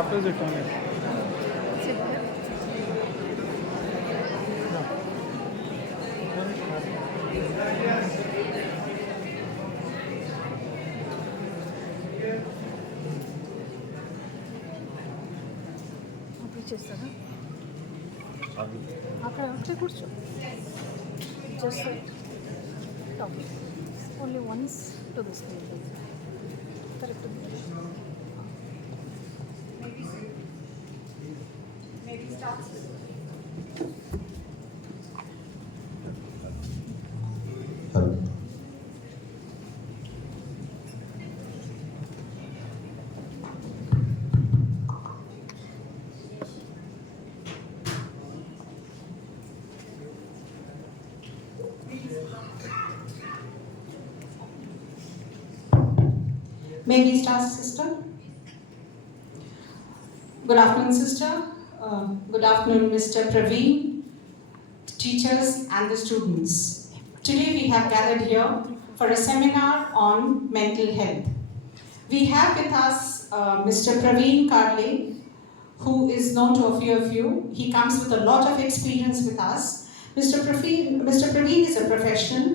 Opposite only. చేస్తారా అక్కడ అక్కడే కూర్చో just top only once to this correct May we start, sister? Good afternoon, sister. Good afternoon, Mr. Praveen, teachers and the students. Today we have gathered here for a seminar on mental health. We have with us Mr. Praveen Karle, who is known to a few of you. He comes with a lot of experience with us. Mr. Praveen is a professional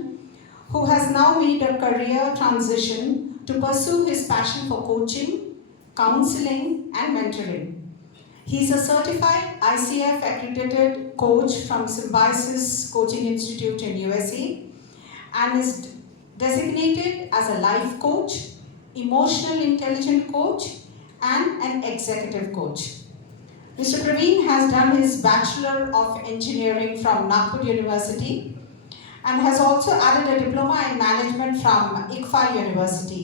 who has now made a career transition to pursue his passion for coaching, counseling, and mentoring. He is a certified ICF accredited coach from Symbiosis Coaching Institute in USA and is designated as a life coach, emotional intelligence coach, and an executive coach. Mr. Praveen has done his Bachelor of Engineering from Nagpur University and has also added a diploma in management from ICFA University.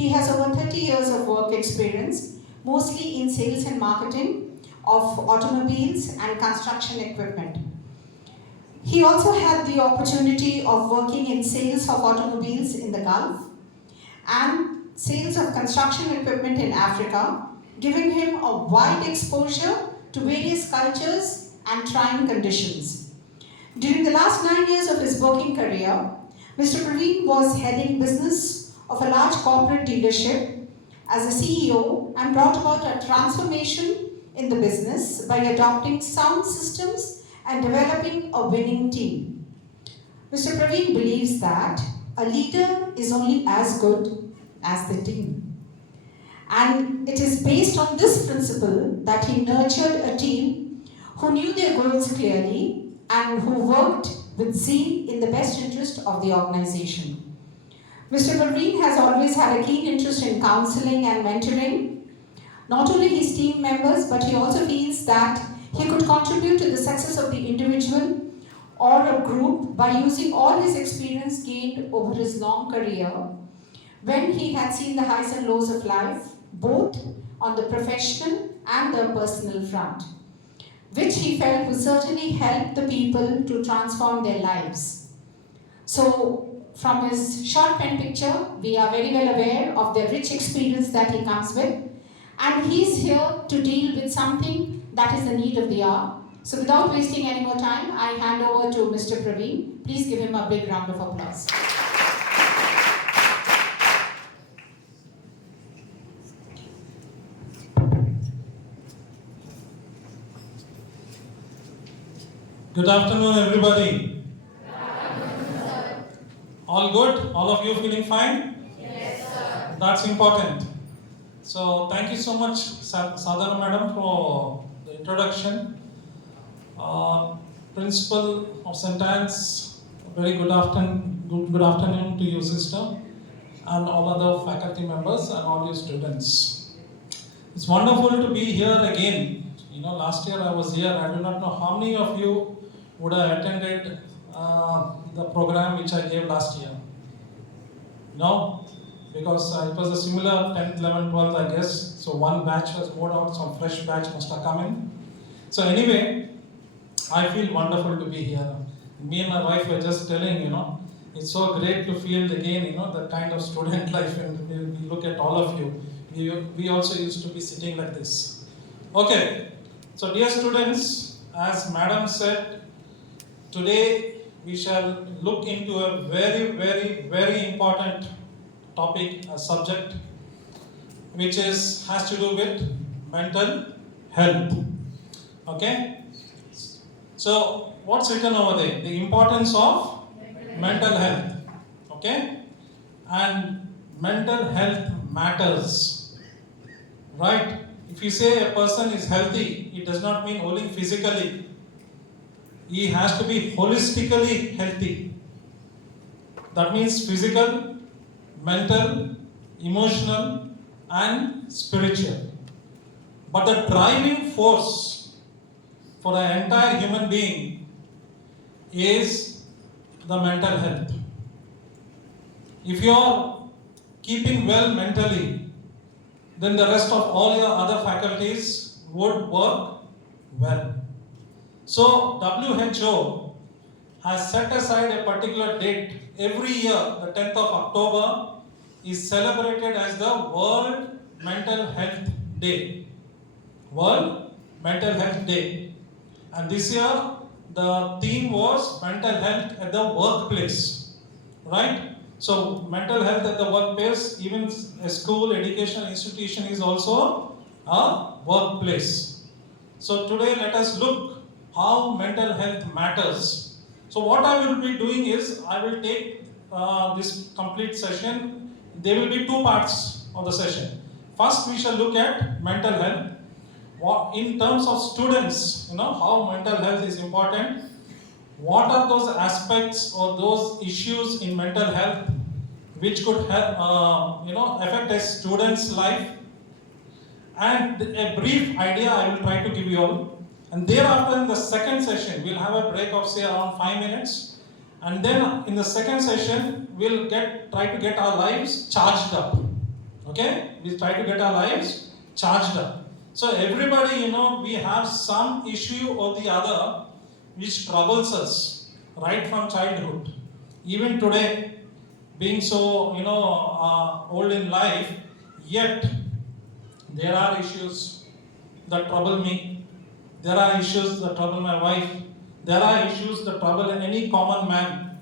He has over 30 years of work experience, mostly in sales and marketing of automobiles and construction equipment. He also had the opportunity of working in sales of automobiles in the Gulf and sales of construction equipment in Africa, giving him a wide exposure to various cultures and trying conditions. During the last 9 years of his working career, Mr. Praveen was heading business of a large corporate dealership as a CEO and brought about a transformation in the business by adopting sound systems and developing a winning team. Mr. Praveen believes that a leader is only as good as the team. And it is based on this principle that he nurtured a team who knew their goals clearly and who worked with zeal in the best interest of the organization. Mr. Praveen has always had a keen interest in counseling and mentoring, not only his team members, but he also feels that he could contribute to the success of the individual or a group by using all his experience gained over his long career when he had seen the highs and lows of life, both on the professional and the personal front, which he felt would certainly help the people to transform their lives. So, from his short pen picture, we are very well aware of the rich experience that he comes with, and he's here to deal with something that is the need of the hour. So without wasting any more time, I hand over to Mr. Praveen. Please give him a big round of applause. Good afternoon, everybody. All good? All of you feeling fine? Yes, sir. That's important. So thank you so much, Sadhana Madam, for the introduction. Principal of St. Anne's, very good afternoon to you, sister, and all other faculty members and all your students. It's wonderful to be here again. You know, last year I was here. I do not know how many of you would have attended the program which I gave last year. No? Because it was a similar 10th, 11th, 12th, I guess. So one batch was poured out, some fresh batch must have come in. So anyway, I feel wonderful to be here. Me and my wife were just telling, it's so great to feel again, the kind of student life, and we look at all of you. We also used to be sitting like this. Okay, so dear students, as Madam said, today we shall look into a very, very, very important topic, a subject, which has to do with mental health. Okay? So, what's written over there? The importance of mental health. Okay? And mental health matters. Right? If you say a person is healthy, it does not mean only physically. He has to be holistically healthy. That means physical, mental, emotional, and spiritual. But the driving force for the entire human being is the mental health. If you are keeping well mentally, then the rest of all your other faculties would work well. So WHO has set aside a particular date. Every year, the 10th of October is celebrated as the World Mental Health Day. World Mental Health Day. And this year, the theme was mental health at the workplace. Right? So, mental health at the workplace, even a school, educational institution is also a workplace. So, today let us look how mental health matters. So, what I will be doing is, I will take this complete session. There will be two parts of the session. First, we shall look at mental health. In terms of students, how mental health is important. What are those aspects or those issues in mental health which could help, affect a student's life? And a brief idea I will try to give you all. And thereafter, in the second session, we'll have a break of say around 5 minutes. And then in the second session, we'll try to get our lives charged up. Okay? We'll try to get our lives charged up. So everybody, we have some issue or the other which troubles us right from childhood. Even today, being so, old in life, yet there are issues that trouble me. There are issues that trouble my wife. There are issues that trouble any common man.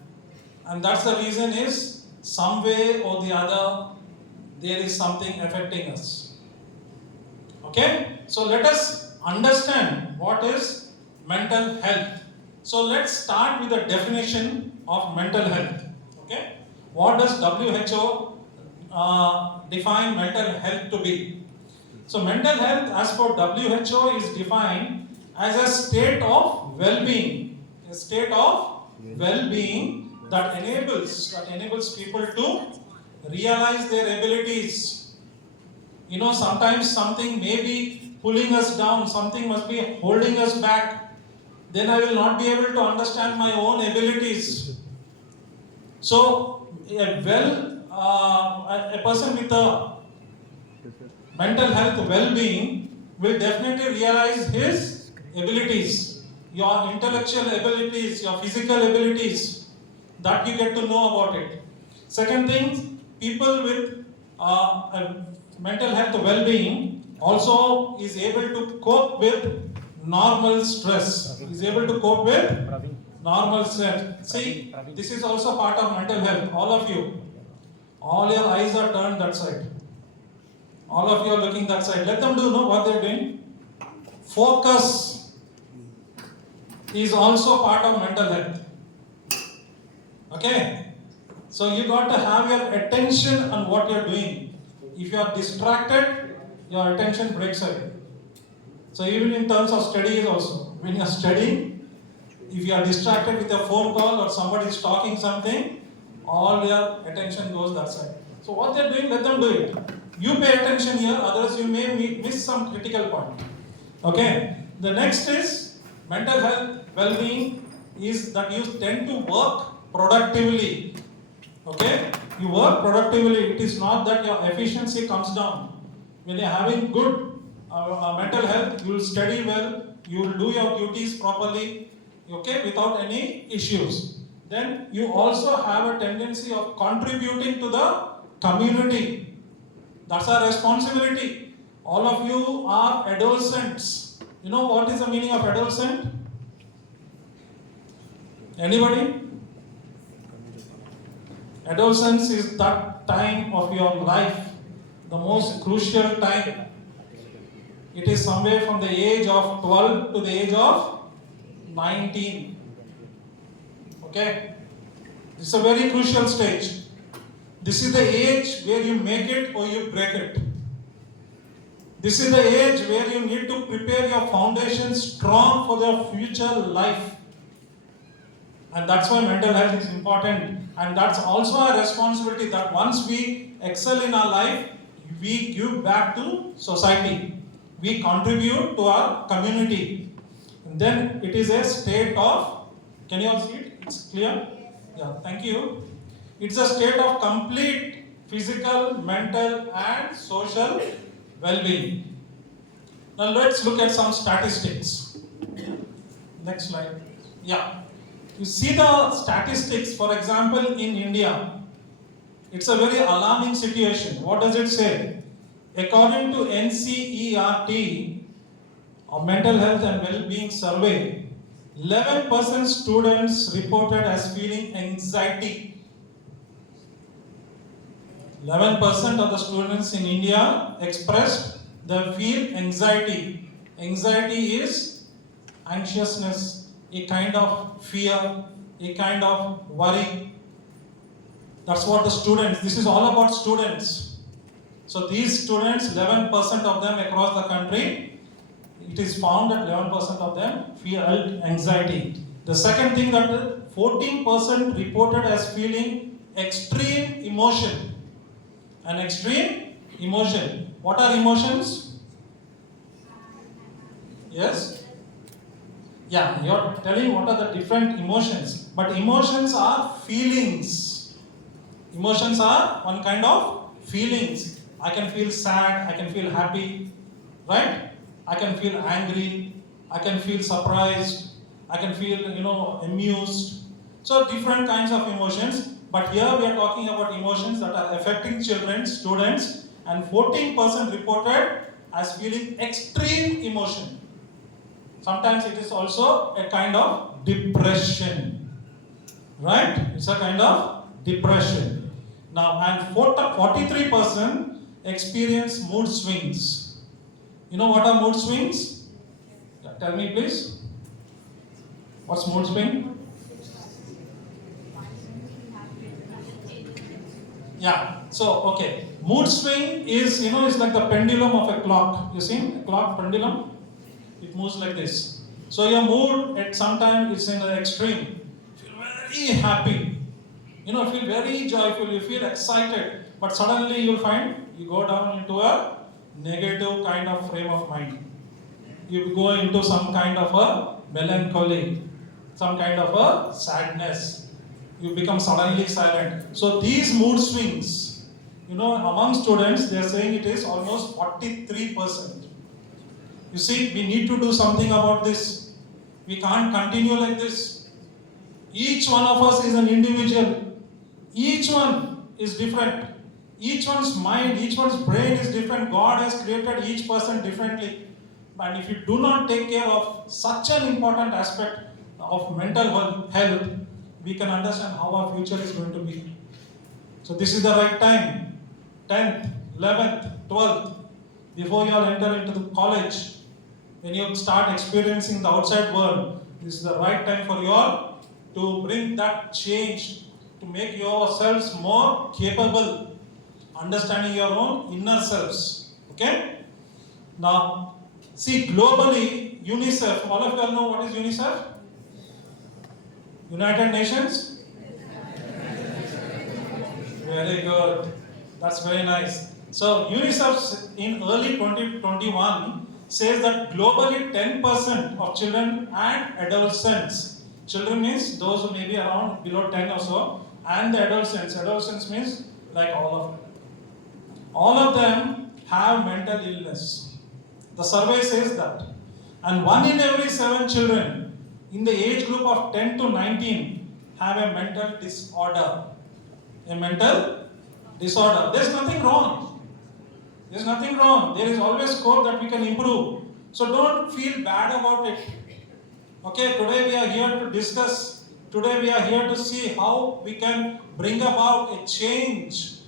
And that's the reason is, some way or the other, there is something affecting us. Okay? So let us understand what is mental health. So let's start with the definition of mental health. Okay? What does WHO define mental health to be? So mental health as per WHO is defined as a state of well-being. A state of well-being that enables people to realize their abilities. Sometimes something may be pulling us down, something must be holding us back. Then I will not be able to understand my own abilities. So, a person with a mental health well-being will definitely realize his abilities, your intellectual abilities, your physical abilities, that you get to know about it. Second thing, people with mental health well-being also is able to cope with normal stress. Is able to cope with normal stress. See, this is also part of mental health. All of you, all your eyes are turned that side. All of you are looking that side. Let them know what they are doing. Focus is also part of mental health. Okay? So you got to have your attention on what you are doing. If you are distracted, your attention breaks away. So even in terms of studies also, when you are studying, if you are distracted with a phone call or somebody is talking something, all your attention goes that side. So what they are doing, let them do it. You pay attention here, otherwise you may miss some critical point. Okay? The next is mental health well-being is that you tend to work productively. Okay? You work productively. It is not that your efficiency comes down. When you are having good mental health, you will study well, you will do your duties properly, okay, without any issues. Then you also have a tendency of contributing to the community. That's our responsibility. All of you are adolescents. You know what is the meaning of adolescent? Anybody? Adolescence is that time of your life, the most crucial time. It is somewhere from the age of 12 to the age of 19. Okay? This is a very crucial stage. This is the age where you make it or you break it. This is the age where you need to prepare your foundation strong for your future life. And that's why mental health is important. And that's also a responsibility that once we excel in our life, we give back to society. We contribute to our community. And then it is a state of, can you all see it? It's clear? Yeah, thank you. It's a state of complete physical, mental, and social well-being. Now let's look at some statistics. Next slide. Yeah. You see the statistics, for example, in India. It's a very alarming situation. What does it say? According to NCERT, a mental health and well-being survey, 11% students reported as feeling anxiety. 11% of the students in India expressed they feel anxiety. Anxiety is anxiousness, a kind of fear, a kind of worry. That's what the students, this is all about students. So these students, 11% of them across the country, it is found that 11% of them feel anxiety. The second thing that 14% reported as feeling extreme emotion. An extreme emotion. What are emotions? Yes? Yeah, you're telling what are the different emotions. But emotions are feelings. Emotions are one kind of feelings. I can feel sad, I can feel happy, right? I can feel angry, I can feel surprised, I can feel, amused. So different kinds of emotions. But here we are talking about emotions that are affecting children, students, and 14% reported as feeling extreme emotion. Sometimes it is also a kind of depression, right? It's a kind of depression. Now, and 43% experience mood swings. You know what are mood swings? Tell me please. What's mood swing? Yeah, so okay. Mood swing is, it's like the pendulum of a clock. You see a clock pendulum? It moves like this. So your mood at some time is in the extreme. You feel very happy. You feel very joyful, you feel excited. But suddenly you'll find you go down into a negative kind of frame of mind. You go into some kind of a melancholy, some kind of a sadness. You become suddenly silent. So these mood swings, among students, they are saying it is almost 43%. You see, we need to do something about this. We can't continue like this. Each one of us is an individual. Each one is different. Each one's mind, each one's brain is different. God has created each person differently. And if you do not take care of such an important aspect of mental health, we can understand how our future is going to be. So this is the right time. 10th, 11th, 12th, before you all enter into the college, when you start experiencing the outside world, this is the right time for you all to bring that change, to make yourselves more capable, understanding your own inner selves. Okay? Now, see, globally, UNICEF, all of you all know what is UNICEF? United Nations? Very good. That's very nice. So UNICEF in early 2021 says that globally 10% of children and adolescents, children means those who may be around below 10 or so, and the adolescents means like all of them have mental illness. The survey says that. And 1 in every 7 children in the age group of 10 to 19 have a mental disorder. A mental disorder. There's nothing wrong. There's nothing wrong. There is always scope that we can improve. So don't feel bad about it. Okay, today we are here to discuss. Today we are here to see how we can bring about a change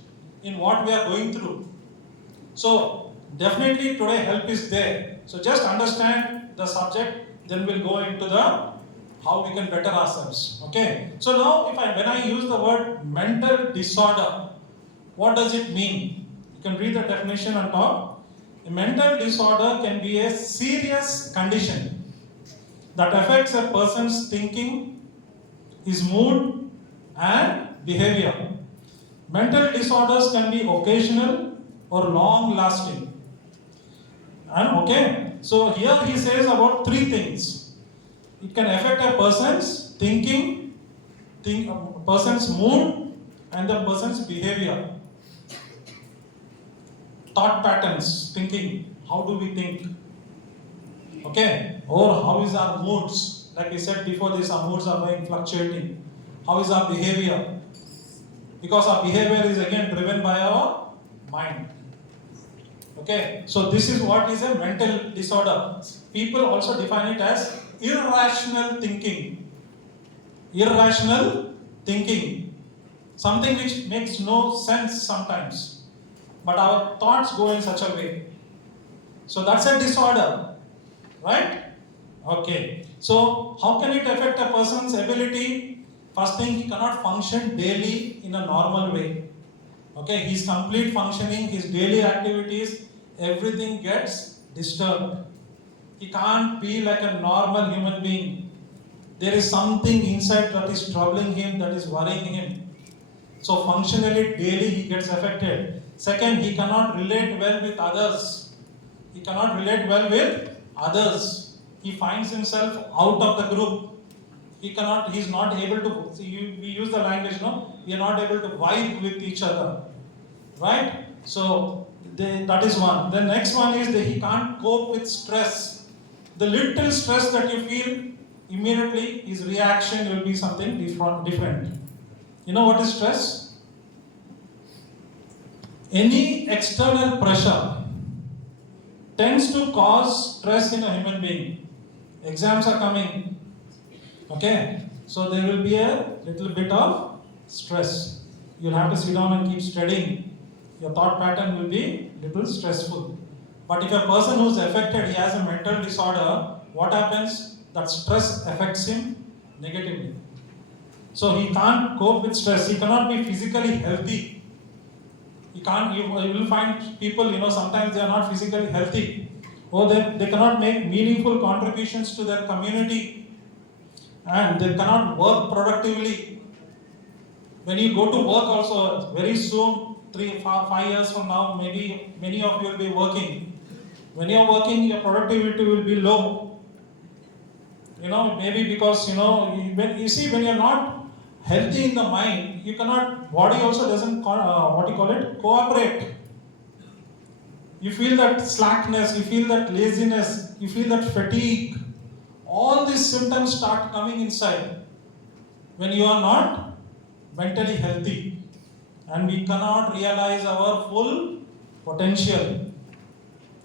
in what we are going through. So definitely today help is there. So just understand the subject, then we'll go into the how we can better ourselves. Okay. So now, when I use the word mental disorder, what does it mean? You can read the definition on top. A mental disorder can be a serious condition that affects a person's thinking, his mood, and behavior. Mental disorders can be occasional or long lasting. And okay, so here he says about three things. It can affect a person's thinking, a person's mood, and the person's behavior. Thought patterns, thinking. How do we think? Okay, or how is our moods? Like we said before this, our moods are very fluctuating. How is our behavior? Because our behavior is again driven by our mind. Okay, so this is what is a mental disorder. People also define it as irrational thinking. Irrational thinking. Something which makes no sense sometimes. But our thoughts go in such a way. So that's a disorder. Right? Okay. So how can it affect a person's ability? First thing, he cannot function daily in a normal way. Okay, his complete functioning, his daily activities, everything gets disturbed. He can't be like a normal human being. There is something inside that is troubling him, that is worrying him. So functionally, daily he gets affected. Second, he cannot relate well with others. He cannot relate well with others. He finds himself out of the group. He is not able to, we use the language, no? We are not able to vibe with each other. Right? So, that is one. The next one is that he can't cope with stress. The little stress that you feel, immediately his reaction will be something different. You know what is stress? Any external pressure tends to cause stress in a human being. Exams are coming. Okay, so there will be a little bit of stress. You'll have to sit down and keep studying. Your thought pattern will be little stressful. But if a person who's affected, he has a mental disorder, what happens? That stress affects him negatively. So he can't cope with stress. He cannot be physically healthy. You will find people, sometimes they are not physically healthy. Or they cannot make meaningful contributions to their community. And they cannot work productively. When you go to work also, very soon, 5 years from now, maybe many of you will be working. When you are working, your productivity will be low. Maybe because, when you are not healthy in the mind, body also doesn't, cooperate. You feel that slackness, you feel that laziness, you feel that fatigue. All these symptoms start coming inside when you are not mentally healthy, and we cannot realize our full potential.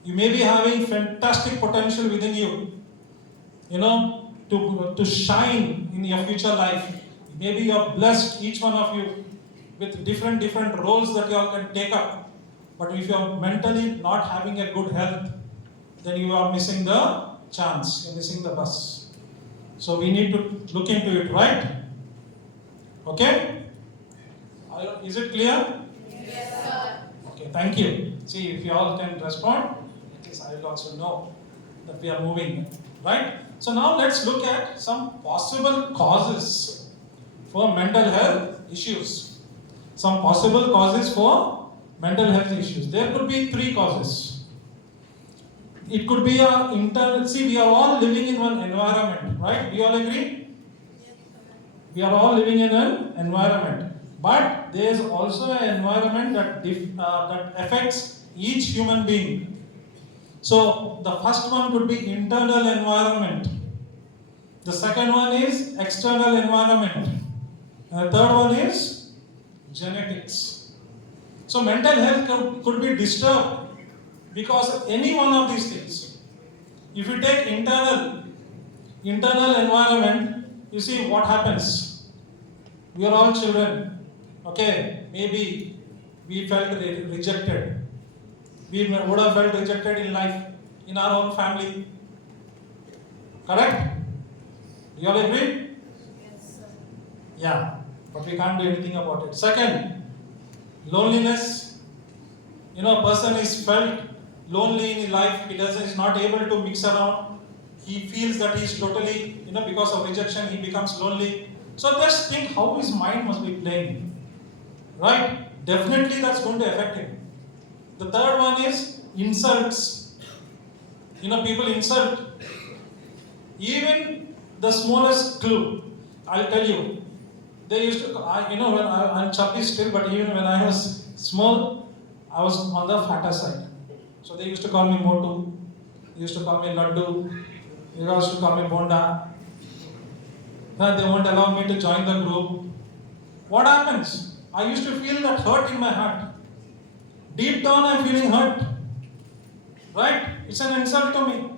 You may be having fantastic potential within you, to shine in your future life. Maybe you are blessed, each one of you, with different roles that you all can take up. But if you are mentally not having a good health, then you are missing the chance, you're missing the bus. So we need to look into it, right? Okay? Is it clear? Yes, sir. Okay, thank you. See, if you all can respond, at least I will also know that we are moving, right? So now let's look at some possible causes for mental health issues. Some possible causes for mental health issues. There could be 3 causes. It could be our internal, we are all living in one environment, right? Do you all agree? We are all living in an environment. But there is also an environment that affects each human being. So the first one could be internal environment. The second one is external environment. And the third one is genetics. So mental health could be disturbed because of any one of these things. If you take internal environment, you see what happens. We are all children. Okay, maybe we felt rejected. We would have felt rejected in life. in our own family. Correct? Do you all agree? Yes, sir. Yeah, but we can't do anything about it. Second, loneliness. A person is felt lonely in his life. Is not able to mix around. He feels that he is totally, because of rejection, he becomes lonely. So just think how his mind must be playing. Right? Definitely that's going to affect him. The third one is insults. People insult. Even the smallest clue, I'll tell you. They used to, I'm chubby still, but even when I was small, I was on the fatter side. So they used to call me Motu, they used to call me Laddu, they used to call me Bonda. They won't allow me to join the group. What happens? I used to feel that hurt in my heart. Deep down, I'm feeling hurt. Right? It's an insult to me.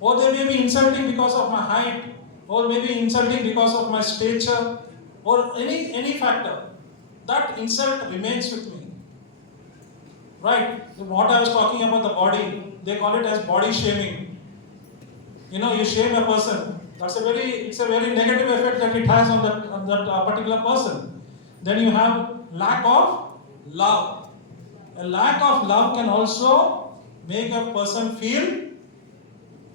Or they may be insulting because of my height, or maybe insulting because of my stature, or any factor. That insult remains with me. Right? What I was talking about the body, they call it as body shaming. You shame a person. It's a very negative effect that it has on that particular person. Then you have lack of love. A lack of love can also make a person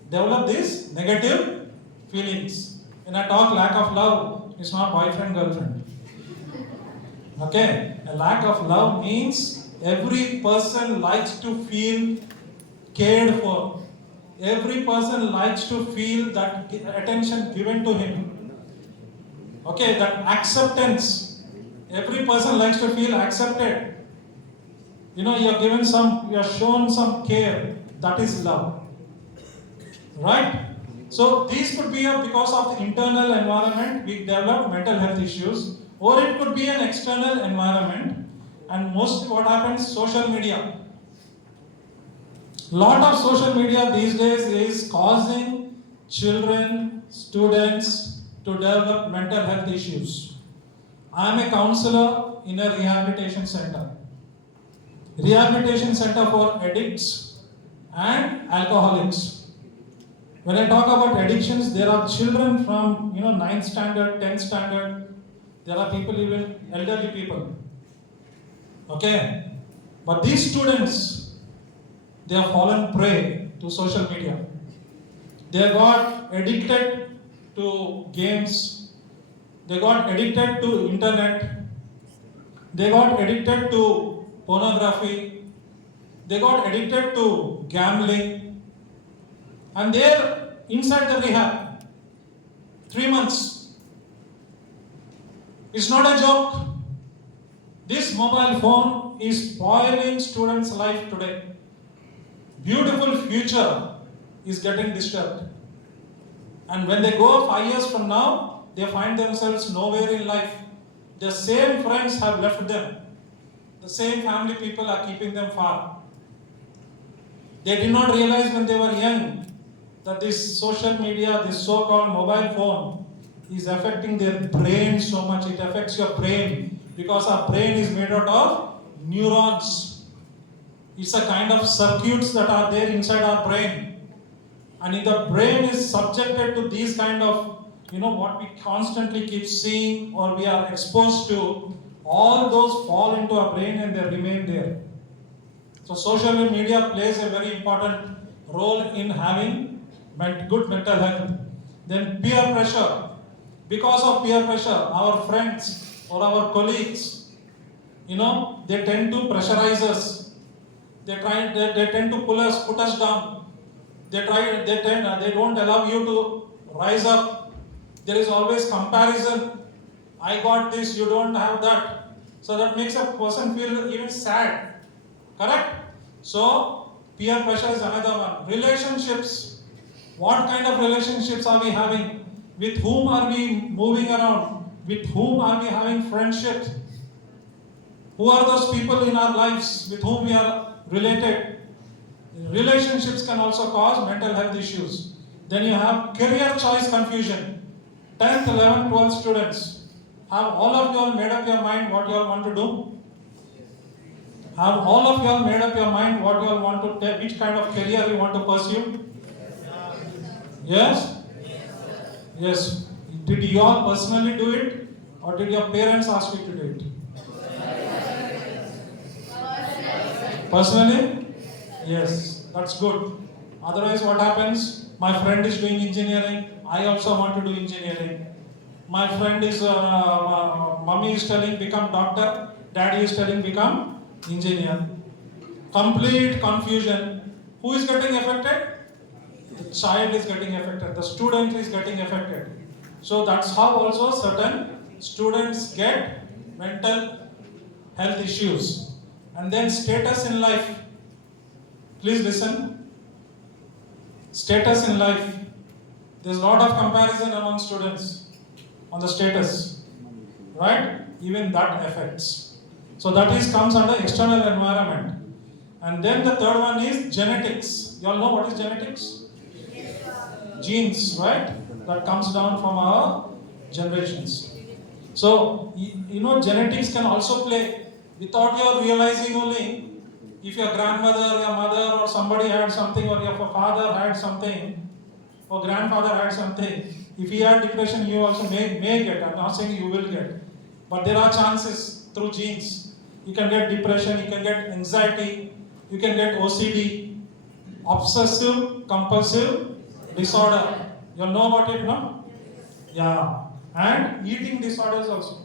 develop these negative feelings. When I talk lack of love, it's not boyfriend, girlfriend. Okay? A lack of love means every person likes to feel cared for. Every person likes to feel that attention given to him. Okay, that acceptance. Every person likes to feel accepted. You are shown some care. That is love. Right? So these could be because of the internal environment we develop mental health issues, or it could be an external environment. And mostly what happens, social media. Lot of social media these days is causing children, students to develop mental health issues. I am a counselor in a rehabilitation center. Rehabilitation center for addicts and alcoholics. When I talk about addictions, there are children from 9th standard, 10th standard. There are people, even elderly people. Okay? But these students, they have fallen prey to social media. They got addicted to games. They got addicted to internet. They got addicted to pornography. They got addicted to gambling. And they're inside the rehab. 3 months. It's not a joke. This mobile phone is spoiling students' life today. Beautiful future is getting disturbed. And when they go 5 years from now, they find themselves nowhere in life. The same friends have left them. The same family people are keeping them far. They did not realize when they were young that this social media, this so-called mobile phone is affecting their brain so much. It affects your brain because our brain is made out of neurons. It's a kind of circuits that are there inside our brain. And if the brain is subjected to these kind of, what we constantly keep seeing or we are exposed to, all those fall into our brain and they remain there. So social media plays a very important role in having good mental health. Then peer pressure. Because of peer pressure, our friends or our colleagues, they tend to pressurize us. They tend to put us down. They don't allow you to rise up. There is always comparison. I got this, you don't have that. So that makes a person feel even sad. Correct? So peer pressure is another one. Relationships. What kind of relationships are we having? With whom are we moving around? With whom are we having friendships? Who are those people in our lives with whom we are related? Relationships can also cause mental health issues. Then you have career choice confusion. 10th, 11th, 12th students. Have all of you all made up your mind what you all want to do? Have all of you all made up your mind what you all want to take, which kind of career you want to pursue? Yes? Yes. Did you all personally do it, or did your parents ask you to do it? Personally? Yes, that's good. Otherwise, what happens? My friend is doing engineering. I also want to do engineering. My friend is, mummy is telling become doctor. Daddy is telling become engineer. Complete confusion. Who is getting affected? The child is getting affected. The student is getting affected. So that's how also certain students get mental health issues. And then status in life. Please listen. Status in life. There's a lot of comparison among students on the status. Right? Even that affects. So that comes under external environment. And then the third one is genetics. You all know what is genetics? Genes, right? That comes down from our generations. So, genetics can also play without your realizing only. If your grandmother, your mother, or somebody had something, or your father had something, or grandfather had something, if he had depression, you also may get. I'm not saying you will get. But there are chances through genes. You can get depression, you can get anxiety, you can get OCD, obsessive compulsive disorder. You know about it, no? Yeah. And eating disorders also.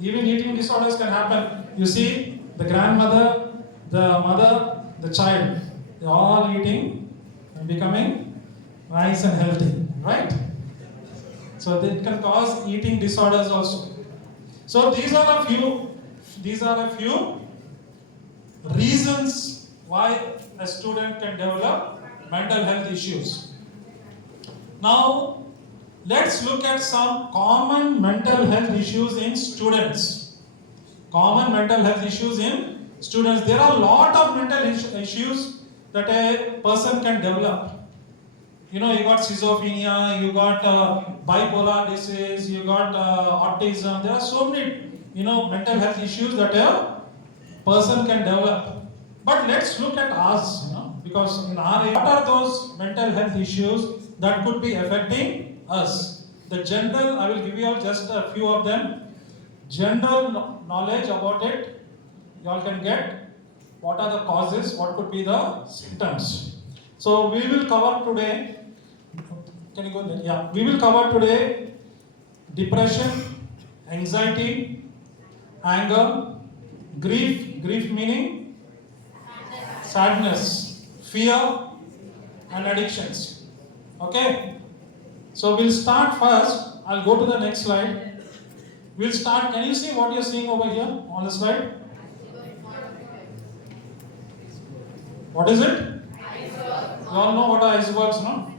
Even eating disorders can happen. You see, the grandmother, the mother, the child, they're all eating and becoming nice and healthy, right? So they can cause eating disorders also. So these are a few reasons why a student can develop mental health issues. Now, let's look at some common mental health issues in students. Common mental health issues in students. There are a lot of mental issues that a person can develop. You got schizophrenia, you got bipolar disease, you got autism. There are so many, mental health issues that a person can develop. But let's look at us, because in our age, what are those mental health issues that could be affecting us? The general, I will give you all just a few of them. General knowledge about it, you all can get. What are the causes? What could be the symptoms? So we will cover today. Can you go there? Yeah. We will cover today depression, anxiety, anger, grief meaning sadness, fear, and addictions. Okay? So we'll start first. I'll go to the next slide. We'll start. Can you see what you're seeing over here on the slide? What is it? You all know what are icebergs, no?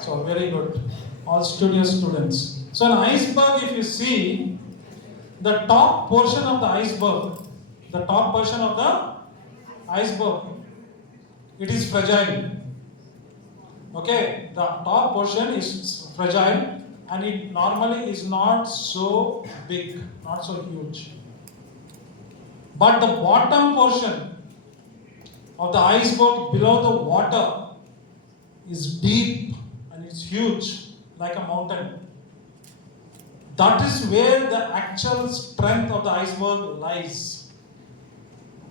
So very good. All studious students. So an iceberg, if you see, the top portion of the iceberg, it is fragile. Okay, the top portion is fragile and it normally is not so big, not so huge. But the bottom portion of the iceberg below the water is deep and it's huge, like a mountain. That is where the actual strength of the iceberg lies.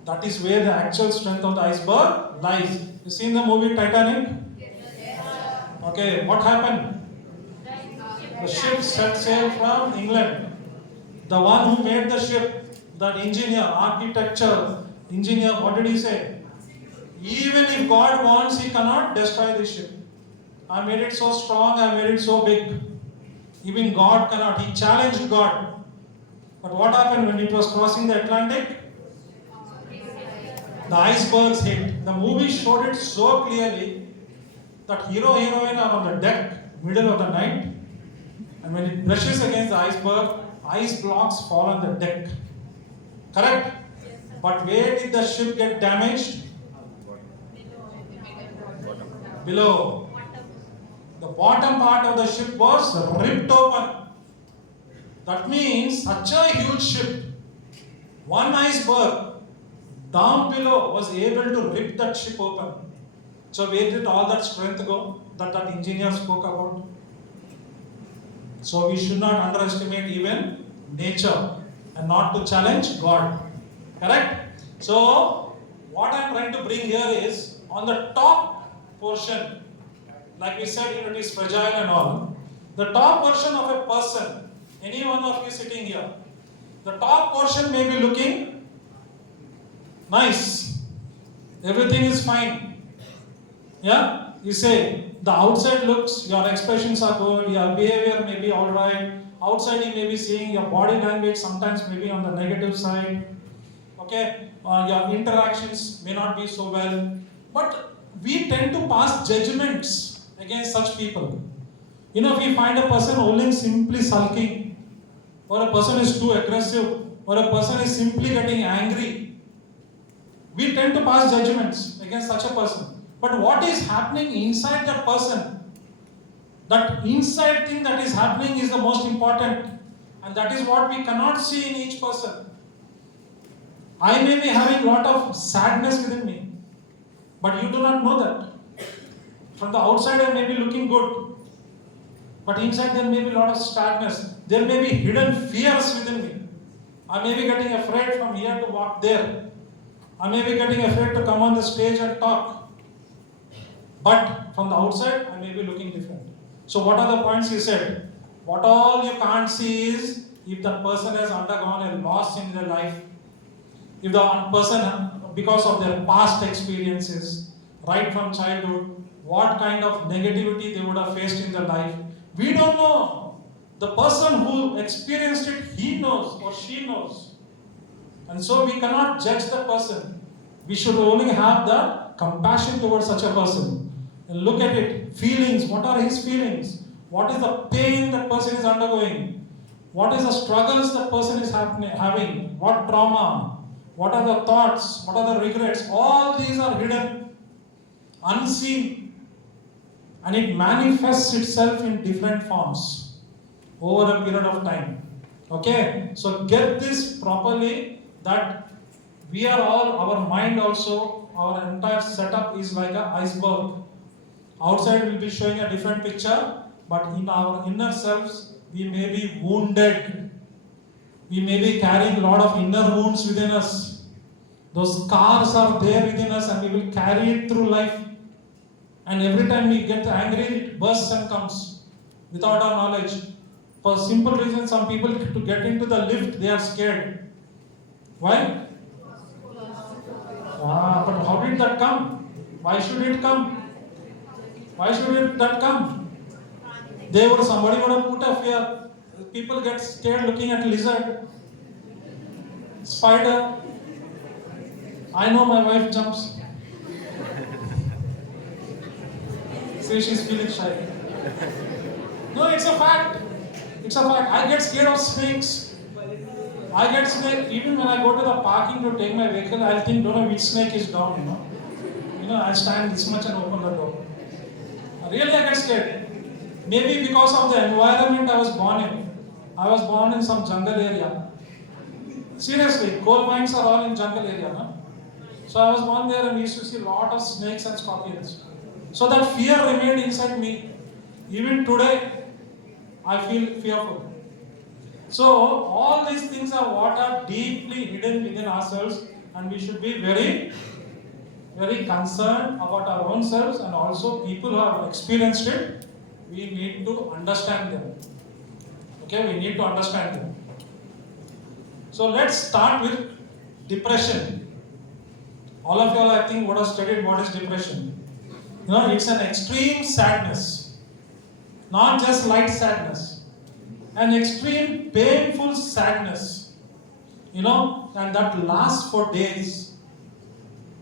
That is where the actual strength of the iceberg lies. You seen the movie Titanic? Okay, what happened? The ship set sail from England. The one who made the ship, that engineer, architecture engineer, what did he say? Even if God wants, he cannot destroy the ship. I made it so strong, I made it so big. Even God cannot. He challenged God. But what happened when it was crossing the Atlantic? The icebergs hit. The movie showed it so clearly that hero-heroine are on the deck, middle of the night, and when it brushes against the iceberg, ice blocks fall on the deck. Correct? But where did the ship get damaged? Below. The bottom part of the ship was ripped open. That means such a huge ship, one iceberg down below was able to rip that ship open. So where did all that strength go that engineer spoke about? So we should not underestimate even nature and not to challenge God. Correct? So what I am trying to bring here is on the top portion, like we said, it is fragile and all. The top portion of a person, any one of you sitting here, the top portion may be looking nice. Everything is fine. Yeah? You say, the outside looks, your expressions are good, your behavior may be alright. Outside you may be seeing your body language sometimes may be on the negative side. Okay? Your interactions may not be so well. But we tend to pass judgments against such people. You know, if we find a person only simply sulking, or a person is too aggressive, or a person is simply getting angry, we tend to pass judgments against such a person. But what is happening inside that person, that inside thing that is happening is the most important. And that is what we cannot see in each person. I may be having a lot of sadness within me, but you do not know that. From the outside I may be looking good, but inside there may be a lot of sadness. There may be hidden fears within me. I may be getting afraid from here to walk there. I may be getting afraid to come on the stage and talk. But from the outside, I may be looking different. So what are the points he said? What all you can't see is if the person has undergone a loss in their life, if the person, because of their past experiences, right from childhood, what kind of negativity they would have faced in their life. We don't know. The person who experienced it, he knows or she knows. And so we cannot judge the person. We should only have the compassion towards such a person. And look at it. Feelings. What are his feelings? What is the pain that person is undergoing? What is the struggles that person is having? What trauma? What are the thoughts? What are the regrets? All these are hidden, unseen. And it manifests itself in different forms over a period of time. Okay? So get this properly, that we are all, our mind also, our entire setup is like an iceberg. Outside will be showing a different picture, but in our inner selves, we may be wounded. We may be carrying a lot of inner wounds within us. Those scars are there within us and we will carry it through life. And every time we get angry, it bursts and comes without our knowledge. For simple reason, some people to get into the lift, they are scared. Why? But how did that come? Why should it come? Why should that come? Somebody would have put a fear. People get scared looking at lizard, spider. I know my wife jumps. See, she's feeling shy. No, it's a fact. It's a fact. I get scared of snakes. I get scared even when I go to the parking to take my vehicle. I think, don't know which snake is down. I stand this much and open the door. Really, I get scared. Maybe because of the environment I was born in. I was born in some jungle area. Seriously, coal mines are all in jungle area, no? So I was born there and we used to see a lot of snakes and scorpions. So that fear remained inside me. Even today, I feel fearful. So all these things are what are deeply hidden within ourselves, and we should be very, very concerned about our own selves and also people who have experienced it. We need to understand them. Okay, we need to understand them. So let's start with depression. All of you all, I think, would have studied what is depression. It's an extreme sadness, not just light sadness, an extreme painful sadness, and that lasts for days.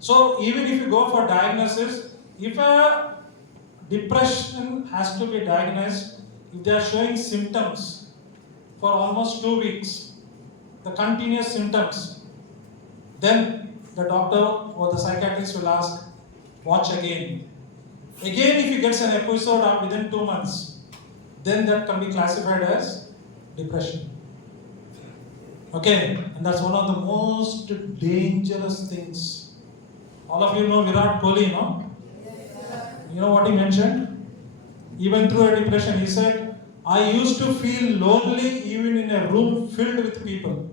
So even if you go for diagnosis, if a depression has to be diagnosed, if they are showing symptoms for almost 2 weeks, the continuous symptoms, then the doctor or the psychiatrist will ask, watch again. Again, if he gets an episode within 2 months, then that can be classified as depression. Okay, and that's one of the most dangerous things. All of you know Virat Kohli, no? You know what he mentioned? He went through a depression. He said, I used to feel lonely even in a room filled with people.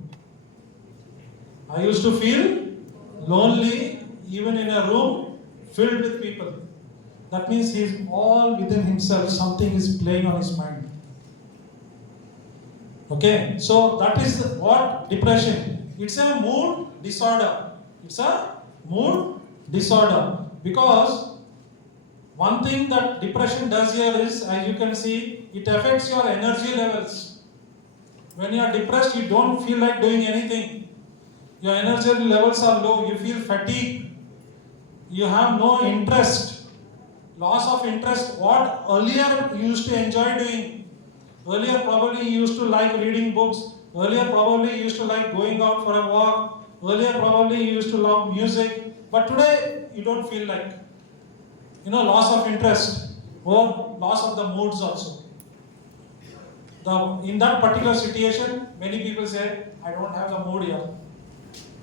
I used to feel lonely even in a room filled with people. That means he's all within himself, something is playing on his mind. Okay, so that is what depression. It's a mood disorder. It's a mood disorder. Because one thing that depression does here is, as you can see, it affects your energy levels. When you are depressed, you don't feel like doing anything. Your energy levels are low, you feel fatigue, you have no interest, loss of interest. What earlier you used to enjoy doing, earlier probably you used to like reading books, earlier probably you used to like going out for a walk, earlier probably you used to love music, but today you don't feel like, loss of interest or loss of the moods also. In that particular situation, many people say, I don't have the mood here.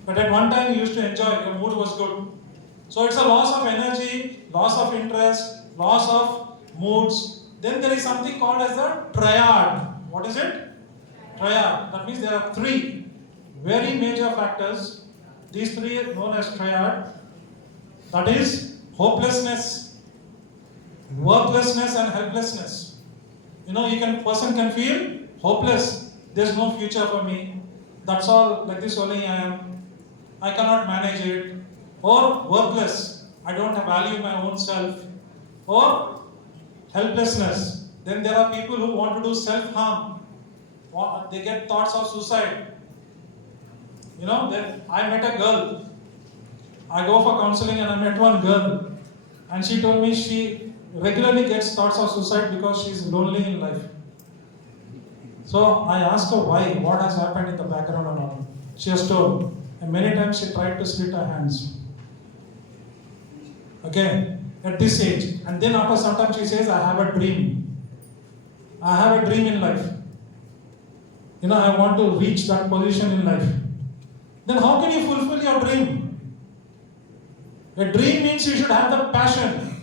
But at one time you used to enjoy, your mood was good. So it's a loss of energy, loss of interest, loss of moods. Then there is something called as the triad. What is it? Triad. That means there are three very major factors. These three are known as triad. That is hopelessness, worthlessness and helplessness. Person can feel hopeless. There's no future for me. That's all, like this only I am. I cannot manage it. Or worthless. I don't value my own self. Or helplessness. Then there are people who want to do self-harm. They get thoughts of suicide. Then I met a girl. I go for counseling and I met one girl. And she told me she regularly gets thoughts of suicide because she is lonely in life. So I asked her why, what has happened in the background and all. She has told, and many times she tried to slit her hands. Okay, at this age. And then after some time she says, I have a dream. I have a dream in life. I want to reach that position in life. Then how can you fulfill your dream? A dream means you should have the passion.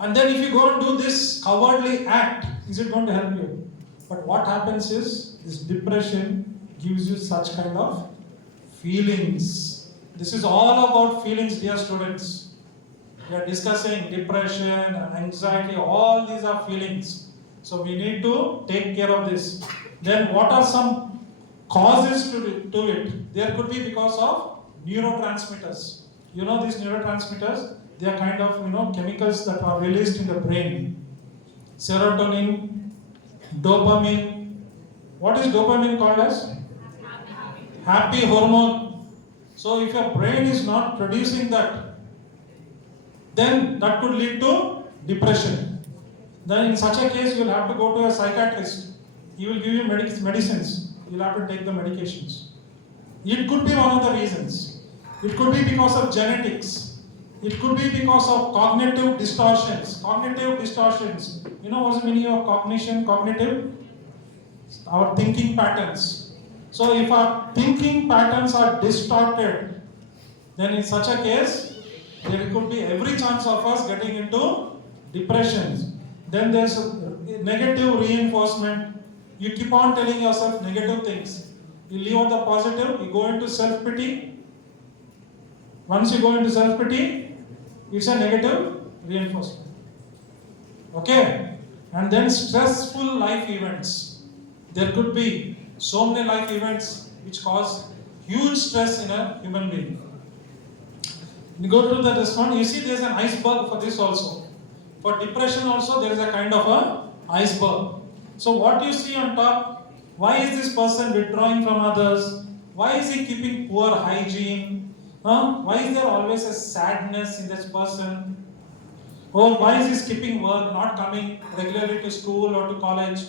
And then if you go and do this cowardly act, is it going to help you? But what happens is, this depression gives you such kind of feelings. This is all about feelings, dear students. We are discussing depression, anxiety, all these are feelings. So we need to take care of this. Then what are some causes to it? There could be because of neurotransmitters. These neurotransmitters, they are kind of chemicals that are released in the brain. Serotonin, dopamine. What is dopamine called as? Happy hormone. So if your brain is not producing that, then that could lead to depression. Then in such a case, you will have to go to a psychiatrist. He will give you medicines. You will have to take the medications. It could be one of the reasons. It could be because of genetics. It could be because of cognitive distortions. Cognitive distortions. What's the meaning of cognition? Cognitive? Our thinking patterns. So if our thinking patterns are distorted, then in such a case, there could be every chance of us getting into depression. Then there's negative reinforcement. You keep on telling yourself negative things. You leave out the positive, you go into self-pity. Once you go into self-pity, it's a negative reinforcement. Okay? And then stressful life events. There could be so many life events which cause huge stress in a human being. You go to the response, you see there's an iceberg for this also. For depression also there is a kind of a iceberg. So what you see on top, why is this person withdrawing from others? Why is he keeping poor hygiene? Why is there always a sadness in this person? Or why is he skipping work, not coming regularly to school or to college?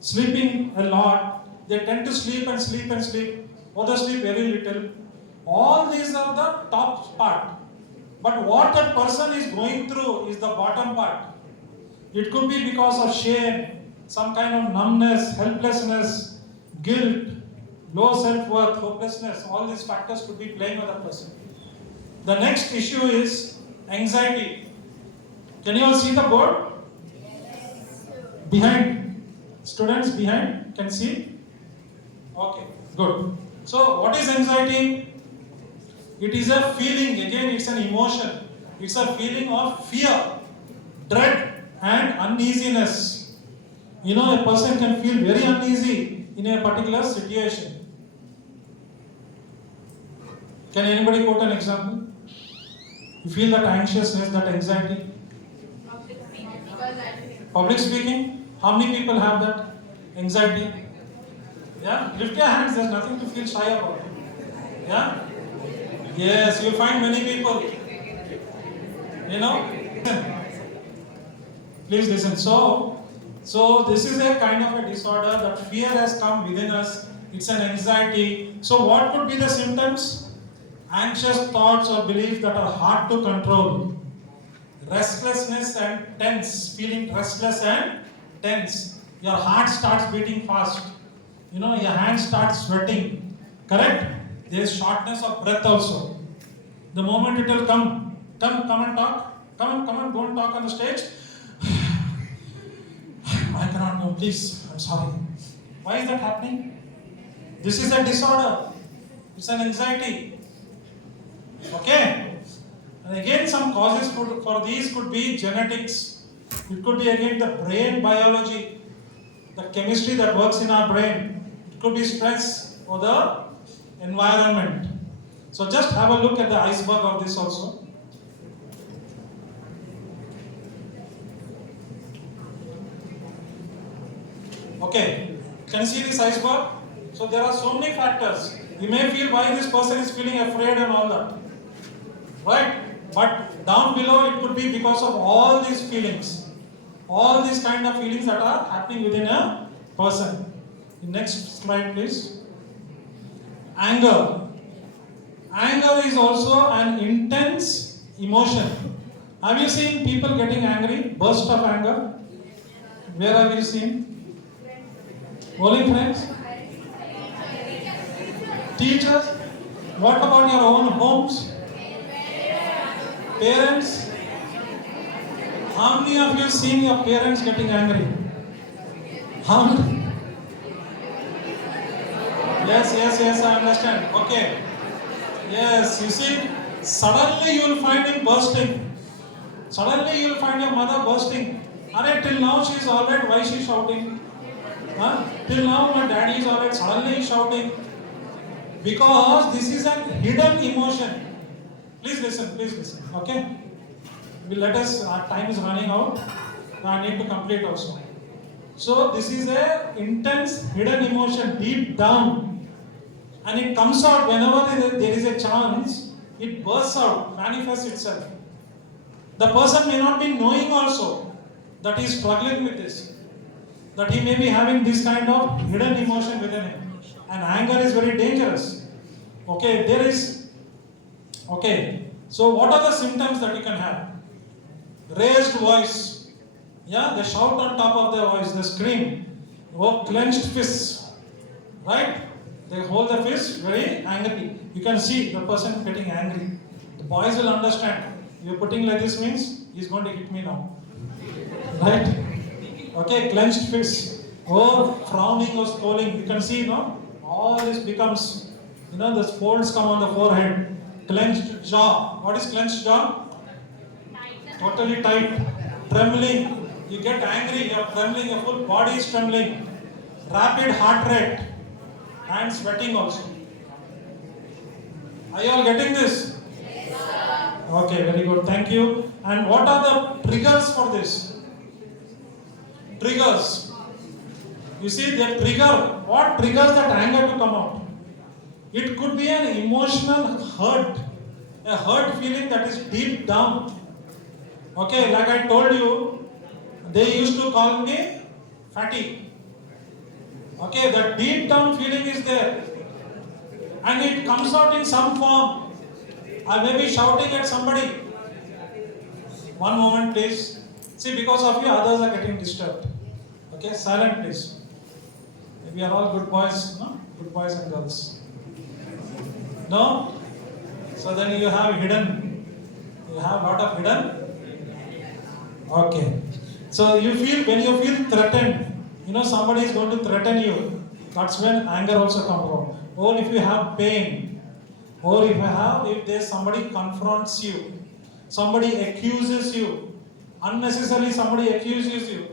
Sleeping a lot. They tend to sleep and sleep and sleep. Others sleep very little. All these are the top part. But what that person is going through is the bottom part. It could be because of shame, some kind of numbness, helplessness, guilt, low self-worth, hopelessness, all these factors could be playing on a person. The next issue is anxiety. Can you all see the board? Behind. Students behind, can see? Okay, good. So what is anxiety? It is a feeling, again it's an emotion. It's a feeling of fear, dread and uneasiness. You know, a person can feel very uneasy in a particular situation. Can anybody quote an example? You feel that anxiousness, that anxiety? Public speaking? How many people have that anxiety? Yeah? Lift your hands, there's nothing to feel shy about. Yeah? Yes, you'll find many people. You know? Please listen. So this is a kind of a disorder that fear has come within us. It's an anxiety. So what could be the symptoms? Anxious thoughts or beliefs that are hard to control. Restlessness and tense. Feeling restless and tense. Your heart starts beating fast. You know, your hands start sweating. Correct? There is shortness of breath also. The moment it will come and talk. Come and go and talk on the stage. I cannot go, please, I'm sorry. Why is that happening? This is a disorder. It's an anxiety. Okay? And again, some causes for these could be genetics. It could be again the brain biology, the chemistry that works in our brain. It could be stress or the environment. So just have a look at the iceberg of this also. Okay, can you see this iceberg? So there are so many factors. You may feel why this person is feeling afraid and all that. Right? But down below it could be because of all these feelings. All these kind of feelings that are happening within a person. Next slide please. Anger. Anger is also an intense emotion. Have you seen people getting angry? Burst of anger? Where have you seen? Bowling friends? Teachers? What about your own homes? Parents? How many of you seen your parents getting angry? How many? Yes, I understand. Okay. Yes, you see, suddenly you will find him bursting. Suddenly you will find your mother bursting. Arre, till now she is alright, why she is shouting? Till now my daddy is alright, suddenly he is shouting. Because this is a hidden emotion. Please listen, okay? Our time is running out. I need to complete also. So this is a intense hidden emotion deep down. And it comes out whenever there is a chance, it bursts out, manifests itself. The person may not be knowing also that he is struggling with this. That he may be having this kind of hidden emotion within him. And anger is very dangerous. So what are the symptoms that you can have? Raised voice. Yeah, they shout on top of their voice, they scream. Or clenched fists. Right? They hold the fist very angry. You can see the person getting angry. The boys will understand. You're putting like this means he's going to hit me now. Right? Okay, clenched fist. Or frowning or scowling. You can see, no? All this becomes, the folds come on the forehead. Clenched jaw. What is clenched jaw? Totally tight. Trembling. You get angry, you're trembling, your full body is trembling. Rapid heart rate. And sweating also. Are you all getting this? Yes, sir. Okay, very good. Thank you. And what are the triggers for this? Triggers. You see, the trigger. What triggers that anger to come out? It could be an emotional hurt. A hurt feeling that is deep down. Okay, like I told you, they used to call me fatty. Okay, the deep down feeling is there. And it comes out in some form. I may be shouting at somebody. One moment please. See, because of you others are getting disturbed. Okay, silent please. We are all good boys, no? Good boys and girls. No? So then you have hidden. You have a lot of hidden. Okay. So you feel, when you feel threatened, somebody is going to threaten you. That's when anger also comes from. Or if you have pain, or if there's somebody confronts you, somebody accuses you, unnecessarily somebody accuses you.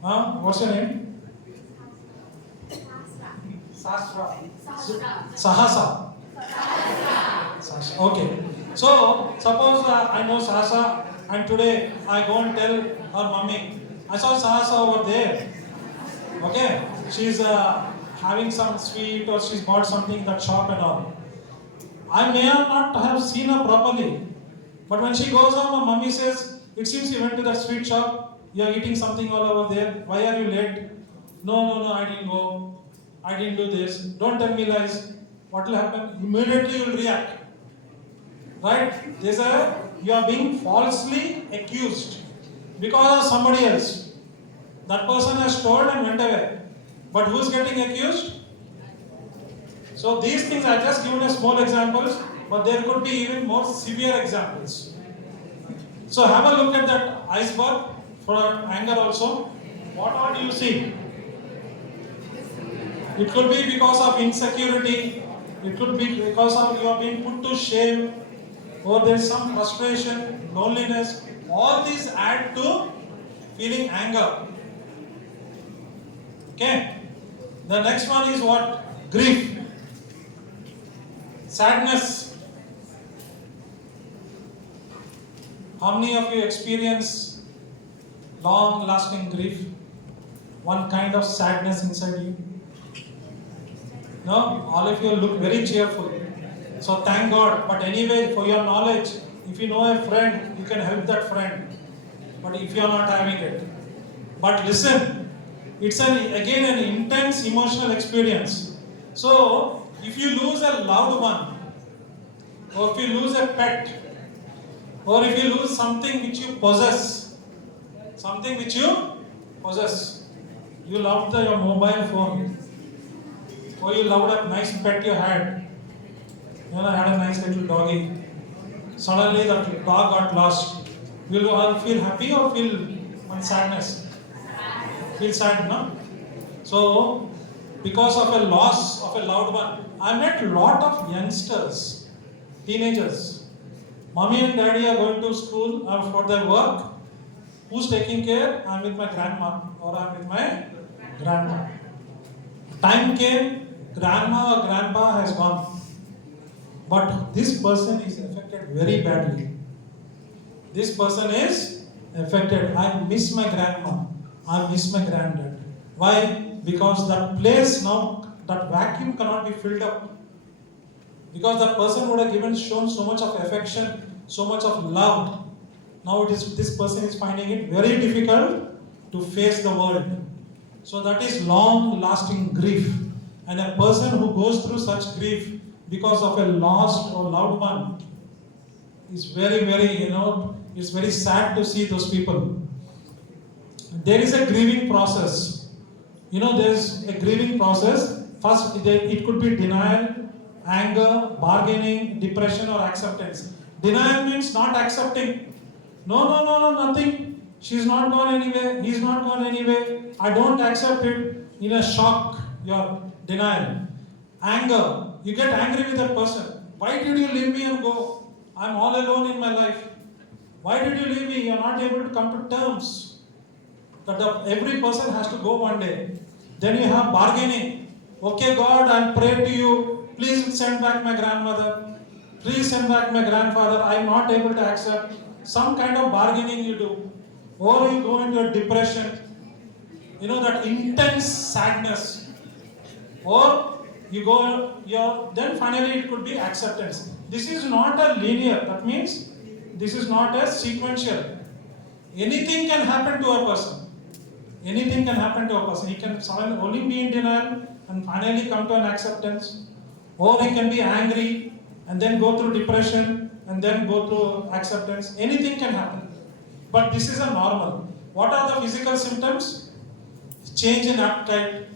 What's your name? Sastra. Sahasa. Sasha. Okay. So suppose I know Sasha, and today I go and tell her mummy, I saw Sahasa over there. Okay, she's having some sweet, or she's bought something in that shop and all. I may not have seen her properly, but when she goes home, her mummy says, it seems you went to that sweet shop, you are eating something all over there, why are you late? No, I didn't go, I didn't do this, don't tell me lies. What will happen? Immediately you will react. Right? You are being falsely accused because of somebody else. That person has told and went away. But who is getting accused? So these things I just given as small examples, but there could be even more severe examples. So have a look at that iceberg for anger also. What all do you see? It could be because of insecurity. It could be because of you are being put to shame, or there is some frustration, loneliness. All these add to feeling anger. Okay. The next one is what? Grief. Sadness. How many of you experience long-lasting grief? One kind of sadness inside you? No? All of you look very cheerful. So thank God. But anyway, for your knowledge, if you know a friend, you can help that friend. But if you are not having it. But listen, it's again an intense emotional experience. So, if you lose a loved one, or if you lose a pet, or if you lose something which you possess, you loved your mobile phone, or you loved a nice pet you had, had a nice little doggy, suddenly that dog got lost, will you all feel happy or feel sadness? Feel sad, no? So, because of a loss of a loved one, I met a lot of youngsters, teenagers. Mommy and daddy are going to school for their work. Who's taking care? I'm with my grandma or I'm with my grandpa. Time came, grandma or grandpa has gone. But this person is affected very badly. This person is affected. I miss my grandma. I miss my granddad. Why? Because that place now, that vacuum cannot be filled up. Because that person would have shown so much of affection, so much of love. Now this person is finding it very difficult to face the world. So that is long-lasting grief. And a person who goes through such grief because of a lost or loved one is very, it's very sad to see those people. There is a grieving process. There's a grieving process. First, it could be denial, anger, bargaining, depression, or acceptance. Denial means not accepting. No, nothing. She's not gone anywhere. He's not gone anywhere. I don't accept it. In a shock, your denial. Anger. You get angry with that person. Why did you leave me and go? I'm all alone in my life. Why did you leave me? You're not able to come to terms. That every person has to go one day. Then you have bargaining. Okay, God, I'll pray to you. Please send back my grandmother. Please send back my grandfather. I'm not able to accept. Some kind of bargaining you do. Or you go into a depression. That intense sadness. Or you go, then finally it could be acceptance. This is not a linear. That means this is not a sequential. Anything can happen to a person. Anything can happen to a person. He can only be in denial and finally come to an acceptance. Or he can be angry and then go through depression and then go through acceptance. Anything can happen. But this is a normal. What are the physical symptoms? Change in appetite,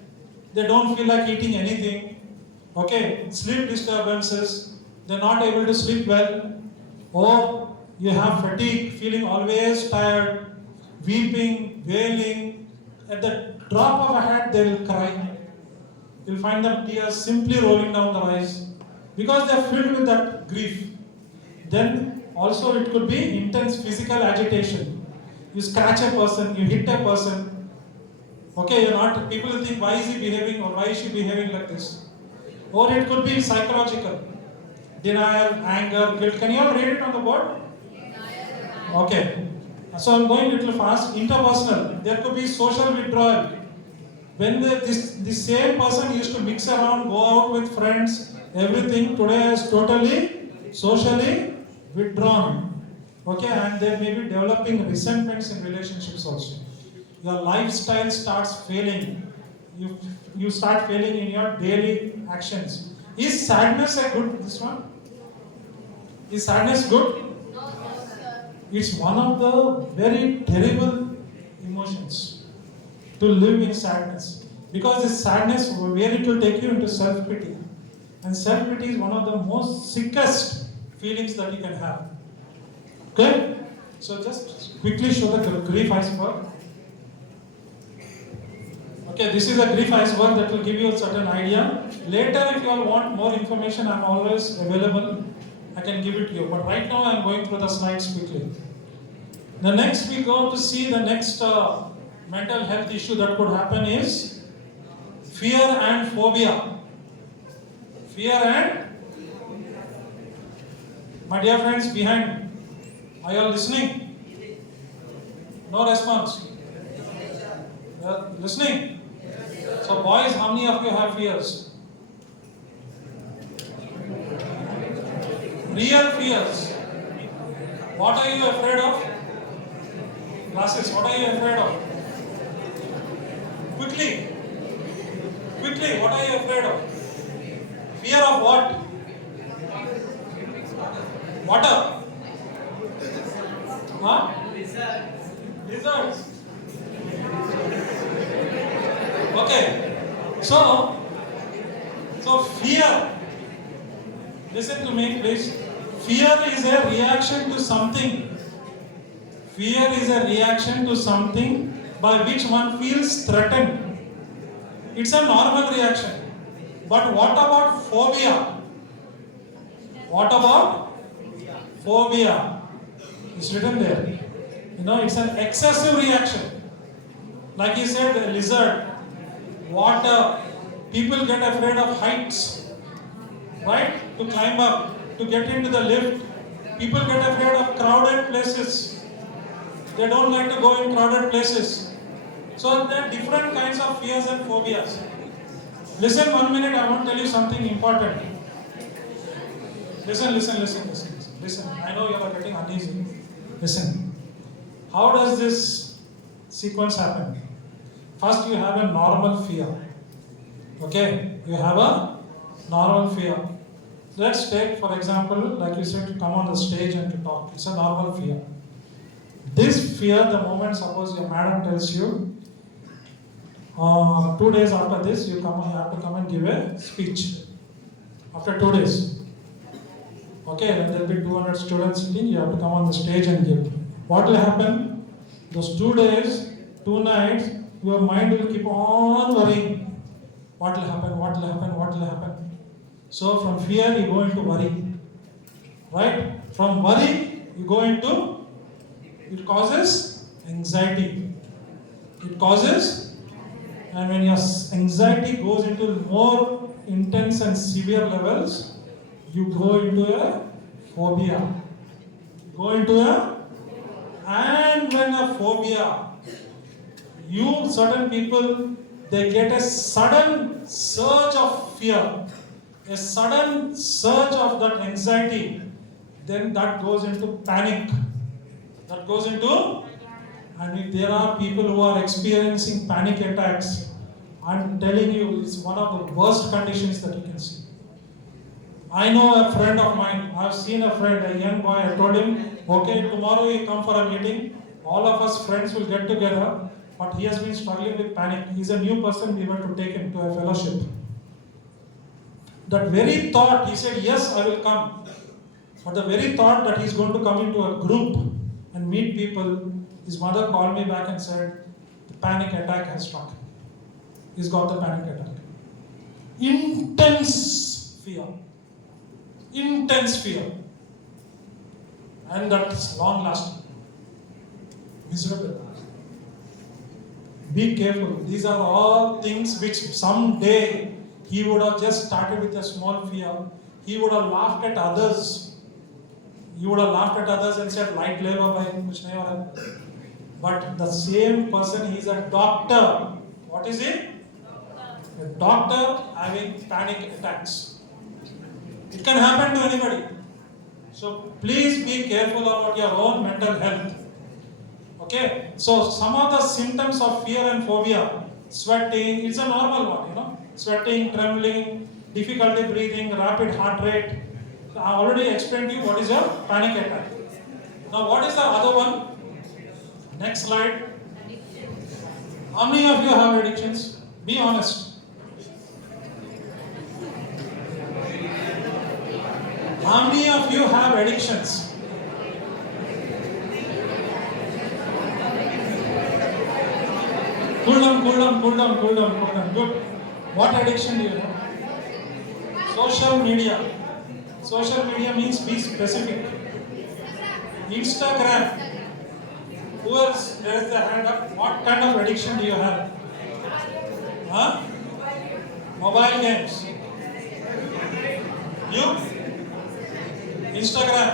they don't feel like eating anything, okay, sleep disturbances, they're not able to sleep well, or you have fatigue, feeling always tired, weeping, wailing, at the drop of a hat they will cry. You'll find them tears simply rolling down their eyes because they are filled with that grief. Then also it could be intense physical agitation. You scratch a person, you hit a person. Okay, you're not. People will think, why is he behaving or why is she behaving like this? Or it could be psychological, denial, anger, guilt. Can you all read it on the board? Okay. So I'm going a little fast. Interpersonal. There could be social withdrawal. When this same person used to mix around, go out with friends, everything, today is totally socially withdrawn. Okay, and they may be developing resentments in relationships also. Your lifestyle starts failing. You start failing in your daily actions. Is sadness a good, this one? Is sadness good? It's one of the very terrible emotions to live in sadness. Because this sadness, where it will take you into self-pity. And self-pity is one of the most sickest feelings that you can have. Okay? So just quickly show the grief iceberg. Okay, this is a grief iceberg that will give you a certain idea. Later, if you all want more information, I'm always available. I can give it to you. But right now, I'm going through the slides quickly. The next we go to see the next mental health issue that could happen is fear and phobia. Fear and, my dear friends behind, are you all listening? No response. Listening? So boys, how many of you have fears? Real fears. What are you afraid of? Classes, what are you afraid of? Quickly, what are you afraid of? Fear of what? Water? Huh? Lizards. Okay. So fear. Listen to me, please. Fear is a reaction to something. Fear is a reaction to something by which one feels threatened. It's a normal reaction. But what about phobia? What about phobia? It's written there. You know, it's an excessive reaction. Like he said, a lizard, water. People get afraid of heights, right? To climb up, to get into the lift. People get afraid of crowded places. They don't like to go in crowded places. So there are different kinds of fears and phobias. Listen 1 minute, I want to tell you something important. Listen. I know you are getting uneasy. Listen. How does this sequence happen? First you have a normal fear. Okay? You have a normal fear. Let's take, for example, like you said, to come on the stage and to talk. It's a normal fear. This fear, the moment suppose your madam tells you, 2 days after this, you have to come and give a speech. After 2 days. Okay, then there will be 200 students sitting, you have to come on the stage and give. What will happen? Those 2 days, 2 nights, your mind will keep on worrying. What will happen? So from fear, you go into worry. Right? From worry, you go into, it causes anxiety. And when your anxiety goes into more intense and severe levels, you go into a phobia. And when a phobia, certain people, they get a sudden surge of fear, a sudden surge of that anxiety, then that goes into panic. And if there are people who are experiencing panic attacks, I'm telling you, it's one of the worst conditions that you can see. I know a friend of mine, I've seen a friend, a young boy, I told him, okay, tomorrow you come for a meeting, all of us friends will get together, but he has been struggling with panic. He's a new person, we were to take him to a fellowship. That very thought, he said, yes, I will come. But the very thought that he's going to come into a group and meet people, his mother called me back and said, the panic attack has struck. He's got the panic attack. Intense fear. Intense fear. And that's long lasting. Miserable. Be careful. These are all things which someday he would have just started with a small fear. He would have laughed at others. You would have laughed at others and said, light labor by kuch nahi ho raha. But the same person, he is a doctor. What is he? A doctor having panic attacks. It can happen to anybody. So please be careful about your own mental health. Okay? So some of the symptoms of fear and phobia, sweating, it's a normal one, you know. Sweating, trembling, difficulty breathing, rapid heart rate. I already explained to you what is a panic attack. Now what is the other one? Next slide. How many of you have addictions? Be honest. How many of you have addictions? Cool down. Good. What addiction do you have? Social media. Social media means be specific. Instagram. Who else raised their hand up? What kind of addiction do you have? Huh? Mobile games. You? Instagram.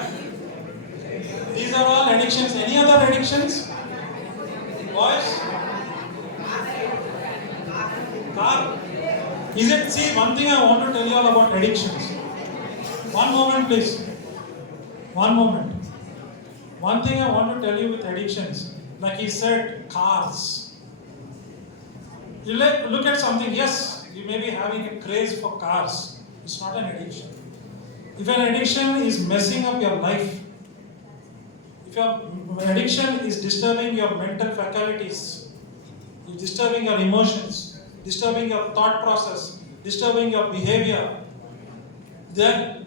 These are all addictions. Any other addictions? Boys? Car? Is it? See, one thing I want to tell you all about addictions. One moment, please. One moment. One thing I want to tell you with addictions, like he said, cars. You look at something, yes, you may be having a craze for cars. It's not an addiction. If an addiction is messing up your life, if your addiction is disturbing your mental faculties, is disturbing your emotions, disturbing your thought process, disturbing your behavior, then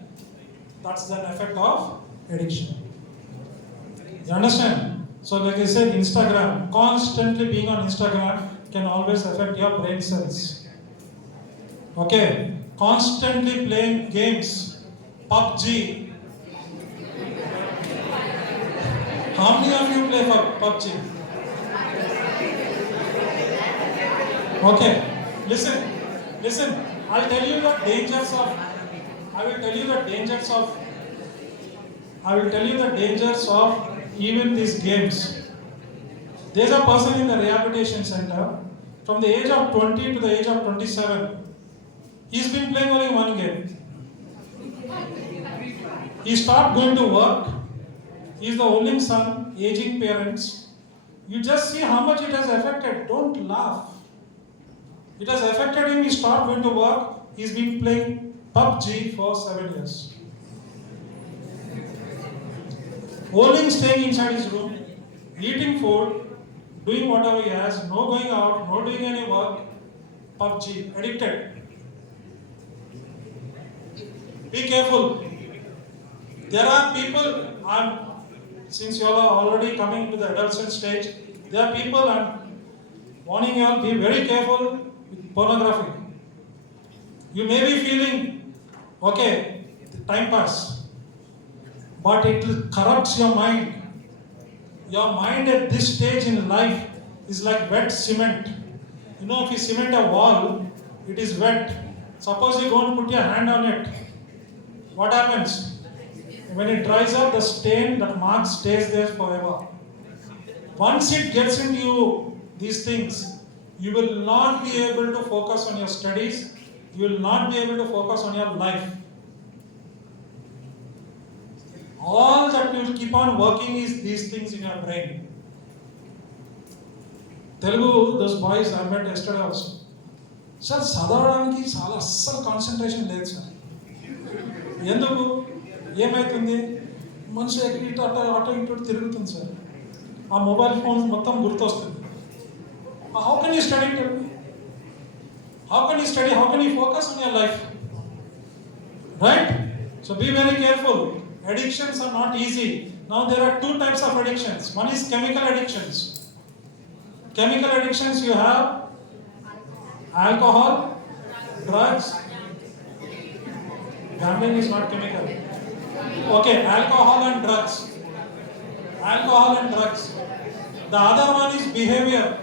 that's an effect of addiction. You understand? So like I said, Instagram, constantly being on Instagram can always affect your brain cells. Okay? Constantly playing games, PUBG. How many of you play PUBG? Okay, listen. I'll tell you the dangers of even these games. There's a person in the rehabilitation center from the age of 20 to the age of 27. He's been playing only one game. He stopped going to work. He's the only son, aging parents. You just see how much it has affected. Don't laugh. It has affected him. He stopped going to work. He's been playing PUBG for 7 years. Only staying inside his room, eating food, doing whatever he has, no going out, no doing any work, PUBG, addicted. Be careful. There are people, since you all are already coming to the adolescent stage, there are people, I'm warning you all, be very careful with pornography. You may be feeling, okay, time pass, but it corrupts your mind. Your mind at this stage in life is like wet cement. You know, if you cement a wall, it is wet. Suppose you go and put your hand on it. What happens? When it dries up, the stain, the mark stays there forever. Once it gets into you, these things, you will not be able to focus on your studies. You will not be able to focus on your life. All that will keep on working is these things in your brain. Telugu, those boys I met yesterday also. Sir, చదవడానికి చాలా అస్సలు concentration లేదు sir. ఎందుకు? ఏమవుతుంది? మనిషి ఇటు అటు ఇటు తిరుగుతుంది సార్. ఆ మొబైల్ ఫోన్ మొత్తం గుర్తొస్తుంది. How can you study? Tell me. How can you study? How can you focus on your life? Right? So be very careful. Addictions are not easy. Now there are two types of addictions. One is chemical addictions. Chemical addictions, you have alcohol, drugs. Gambling is not chemical. Okay, alcohol and drugs. Alcohol and drugs. The other one is behavior.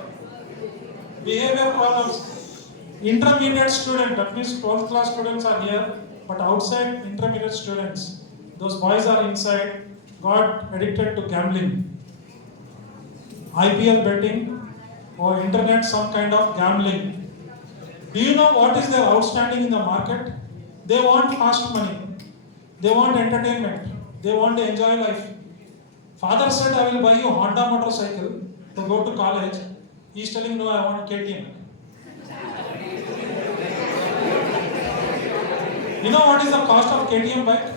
Behavior problems. Intermediate student, that means 12th class students are here, but outside intermediate students, those boys are inside, got addicted to gambling. IPL betting or internet, some kind of gambling. Do you know what is their outstanding in the market? They want fast money. They want entertainment. They want to enjoy life. Father said, I will buy you Honda motorcycle to go to college. He is telling, no, I want KTM. You know what is the cost of KTM bike?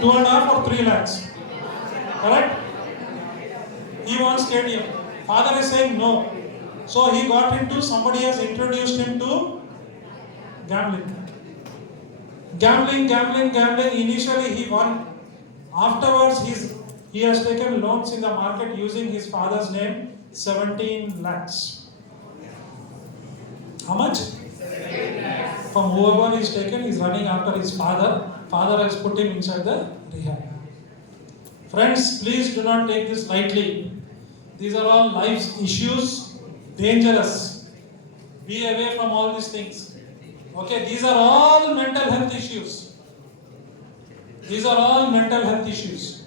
2.5 or 3 lakhs. Correct? He wants KTM. Father is saying no. So he got into, somebody has introduced him to gambling. Gambling. Initially he won. Afterwards he has taken loans in the market using his father's name, 17 lakhs. How much? From whoever is taken, is running after his father. Father has put him inside the rehab. Friends, please do not take this lightly. These are all life's issues, dangerous. Be away from all these things. Okay, these are all mental health issues. These are all mental health issues.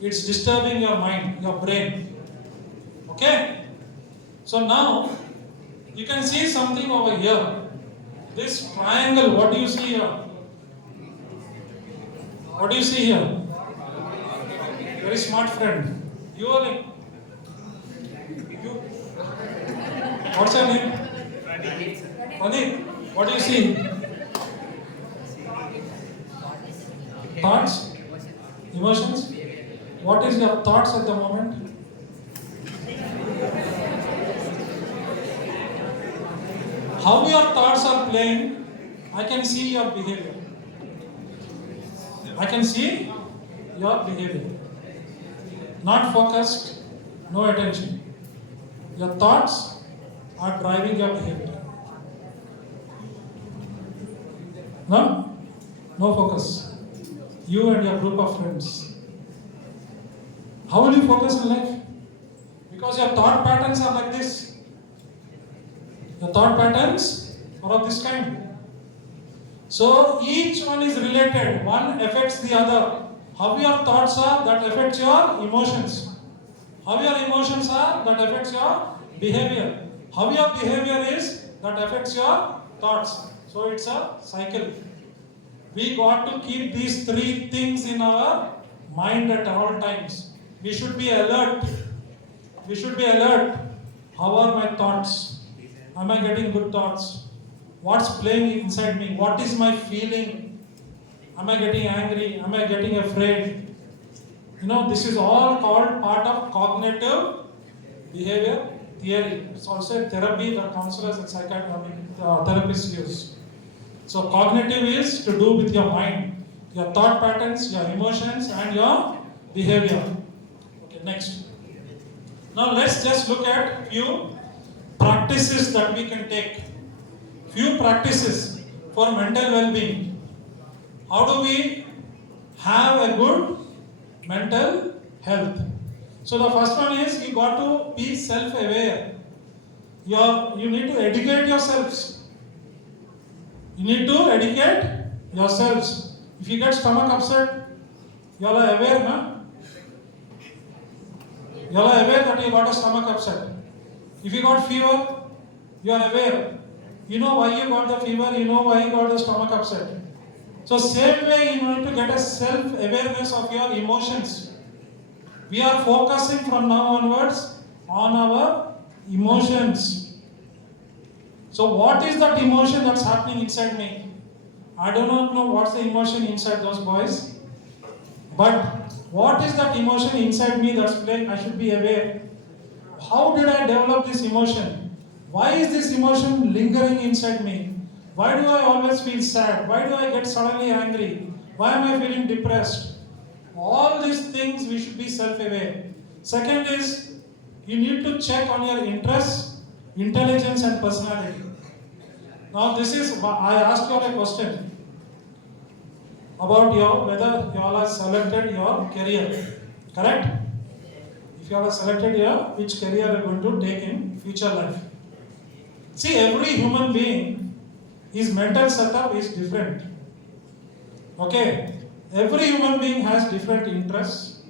It's disturbing your mind, your brain. Okay? So now, you can see something over here. This triangle, what do you see here? What do you see here? Very smart friend. You are like, what's your name? Pradeep. What do you see? Thoughts? Emotions? What is your thoughts at the moment? How your thoughts are playing, I can see your behavior. I can see your behavior. Not focused, no attention. Your thoughts are driving your behavior. No? No focus. You and your group of friends. How will you focus in life? Because your thought patterns are like this. The thought patterns are of this kind. So each one is related. One affects the other. How your thoughts are, that affects your emotions. How your emotions are, that affects your behavior. How your behavior is, that affects your thoughts. So it's a cycle. We got to keep these three things in our mind at all times. We should be alert. We should be alert. How are my thoughts? Am I getting good thoughts? What's playing inside me? What is my feeling? Am I getting angry? Am I getting afraid? You know, this is all called part of cognitive behavior theory. It's also a therapy that counselors and therapists use. So cognitive is to do with your mind, your thought patterns, your emotions and your behavior. Okay, next. Now let's just look at few practices that we can take. Few practices for mental well-being. How do we have a good mental health? So the first one is you got to be self-aware. You need to educate yourselves. You need to educate yourselves. If you get stomach upset, you all are aware, na? You all are aware that you got a stomach upset. If you got fever, you are aware. You know why you got the fever, you know why you got the stomach upset. So same way you need to get a self-awareness of your emotions. We are focusing from now onwards on our emotions. So what is that emotion that's happening inside me? I do not know what's the emotion inside those boys. But what is that emotion inside me that's playing? I should be aware. how did I develop this emotion? Why is this emotion lingering inside me? Why do I always feel sad? Why do I get suddenly angry? Why am I feeling depressed? All these things we should be self-aware. Second is, you need to check on your interests, intelligence and personality. Now this is, I asked you all a question about whether you all have selected your career, correct? If you all have selected which career you are going to take in future life. See, every human being, his mental setup is different. Okay? Every human being has different interests.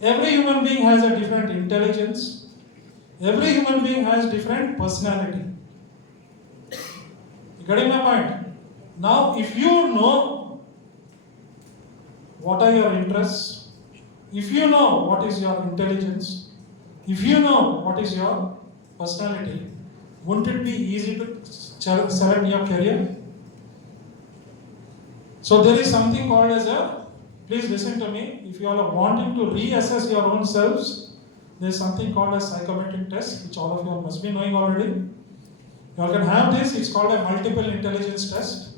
Every human being has a different intelligence. Every human being has different personality. You getting my point? Now, if you know what are your interests, if you know what is your intelligence, if you know what is your personality, wouldn't it be easy to select your career? So there is something called as please listen to me, if you all are wanting to reassess your own selves, there is something called a psychometric test, which all of you must be knowing already. You all can have this, it's called a multiple intelligence test.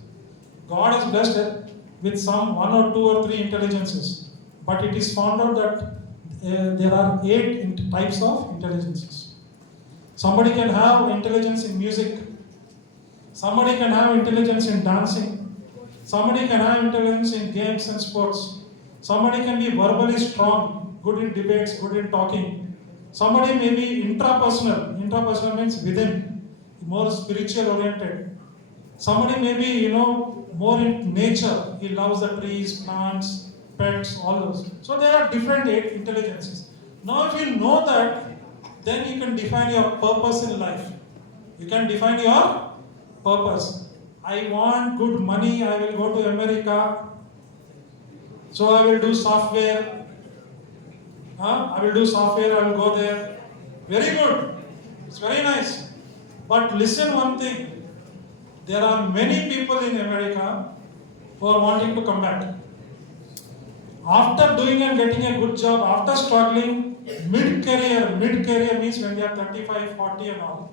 God has blessed it with some 1 or 2 or 3 intelligences, but it is found out that there are 8 types of intelligences. Somebody can have intelligence in music, somebody can have intelligence in dancing, somebody can have intelligence in games and sports, somebody can be verbally strong, good in debates, good in talking, somebody may be intrapersonal means within, more spiritual oriented, somebody may be more in nature, he loves the trees, plants, pets, all those. So there are different 8 intelligences. Now if you know that, then you can define your purpose in life. You can define your purpose. I want good money, I will go to America, so I will do software. I will do software, I will go there. Very good. It's very nice. But listen one thing. There are many people in America who are wanting to come back. After doing and getting a good job, after struggling, mid-career means when they are 35, 40 and all,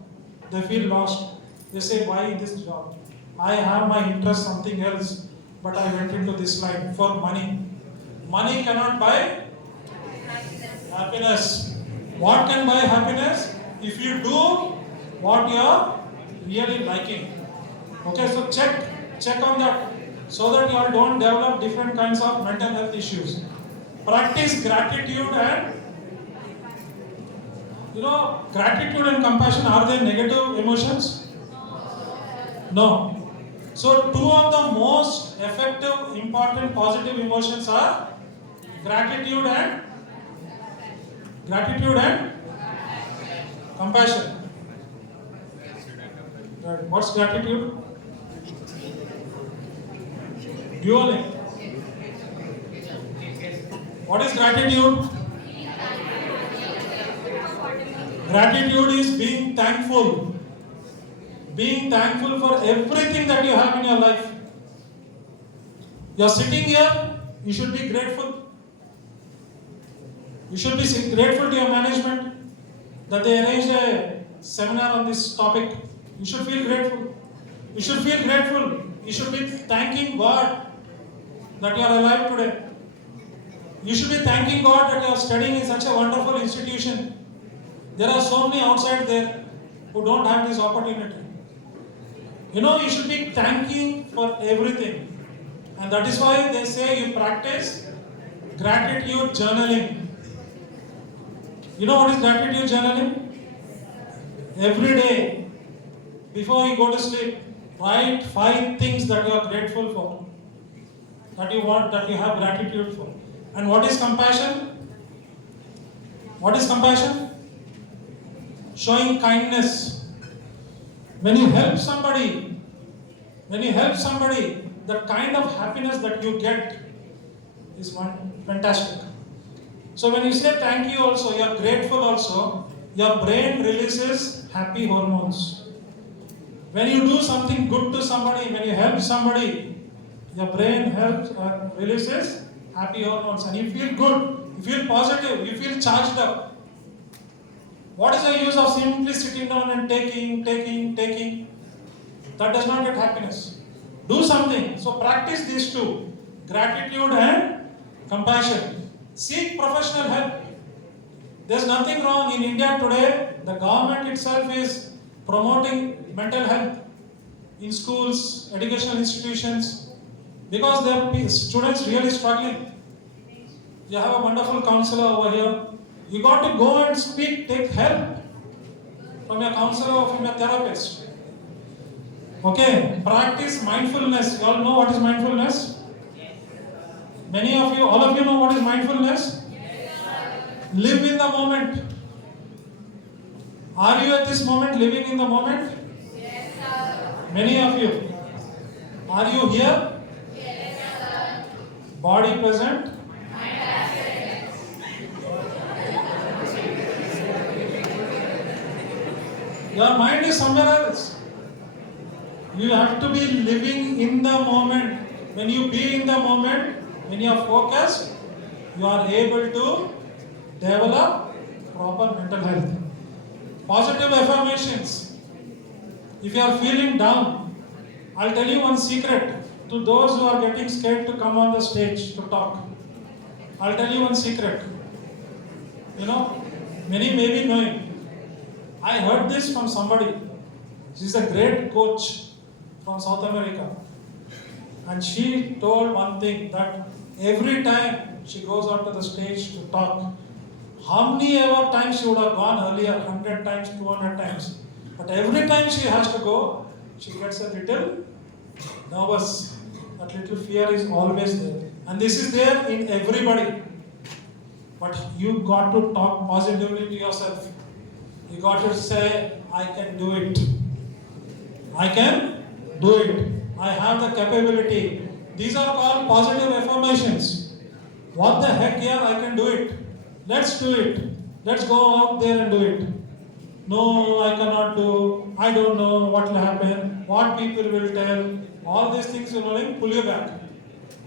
they feel lost. They say, why this job? I have my interest something else, but I went into this line for money. Money cannot buy happiness. What can buy happiness? If you do what you are really liking. Okay, so check on that, so that you all don't develop different kinds of mental health issues. Practice gratitude and gratitude and compassion, are they negative emotions? No. So 2 of the most effective, important, positive emotions are gratitude and compassion. What's gratitude? Duoling. What is gratitude? Gratitude is being thankful. Being thankful for everything that you have in your life. You are sitting here, you should be grateful. You should be grateful to your management that they arranged a seminar on this topic. You should feel grateful. You should feel grateful. You should be thanking God that you are alive today. You should be thanking God that you are studying in such a wonderful institution. There are so many outside there who don't have this opportunity. You should be thanking for everything. And that is why they say you practice gratitude journaling. You know what is gratitude journaling? Every day, before you go to sleep, write 5 things that you are grateful for, that you want, that you have gratitude for. And what is compassion? What is compassion? Showing kindness. When you help somebody, the kind of happiness that you get is fantastic. So when you say thank you also, you are grateful also, your brain releases happy hormones. When you do something good to somebody, when you help somebody, your brain releases happy hormones and you feel good, you feel positive, you feel charged up. What is the use of simply sitting down and taking? That does not get happiness. Do something. So practice these two: gratitude and compassion. Seek professional help. There's nothing wrong in India today. The government itself is promoting mental health in schools, educational institutions, because their students really struggling. You have a wonderful counselor over here. You got to go and speak, take help from your counselor or from your therapist. Okay, practice mindfulness. You all know what is mindfulness? Many of you, all of you know what is mindfulness? Live in the moment. Are you at this moment living in the moment? Yes, sir. Many of you. Are you here? Yes, sir. Body present? Mind absent. Your mind is somewhere else. You have to be living in the moment. When you be in the moment, when you are focused, you are able to develop proper mental health. Positive affirmations. If you are feeling down, I'll tell you one secret to those who are getting scared to come on the stage to talk. I'll tell you one secret. Many may be knowing. I heard this from somebody. She's a great coach from South America. And she told one thing, that every time she goes onto the stage to talk, how many ever times she would have gone earlier, 100 times, 200 times. But every time she has to go, she gets a little nervous. That little fear is always there. And this is there in everybody. But you got to talk positively to yourself. You got to say, I can do it. I can do it. I have the capability. These are called positive affirmations. What the heck, yeah, I can do it. Let's do it. Let's go out there and do it. No, I cannot do. I don't know what will happen. What people will tell. All these things will pull you back.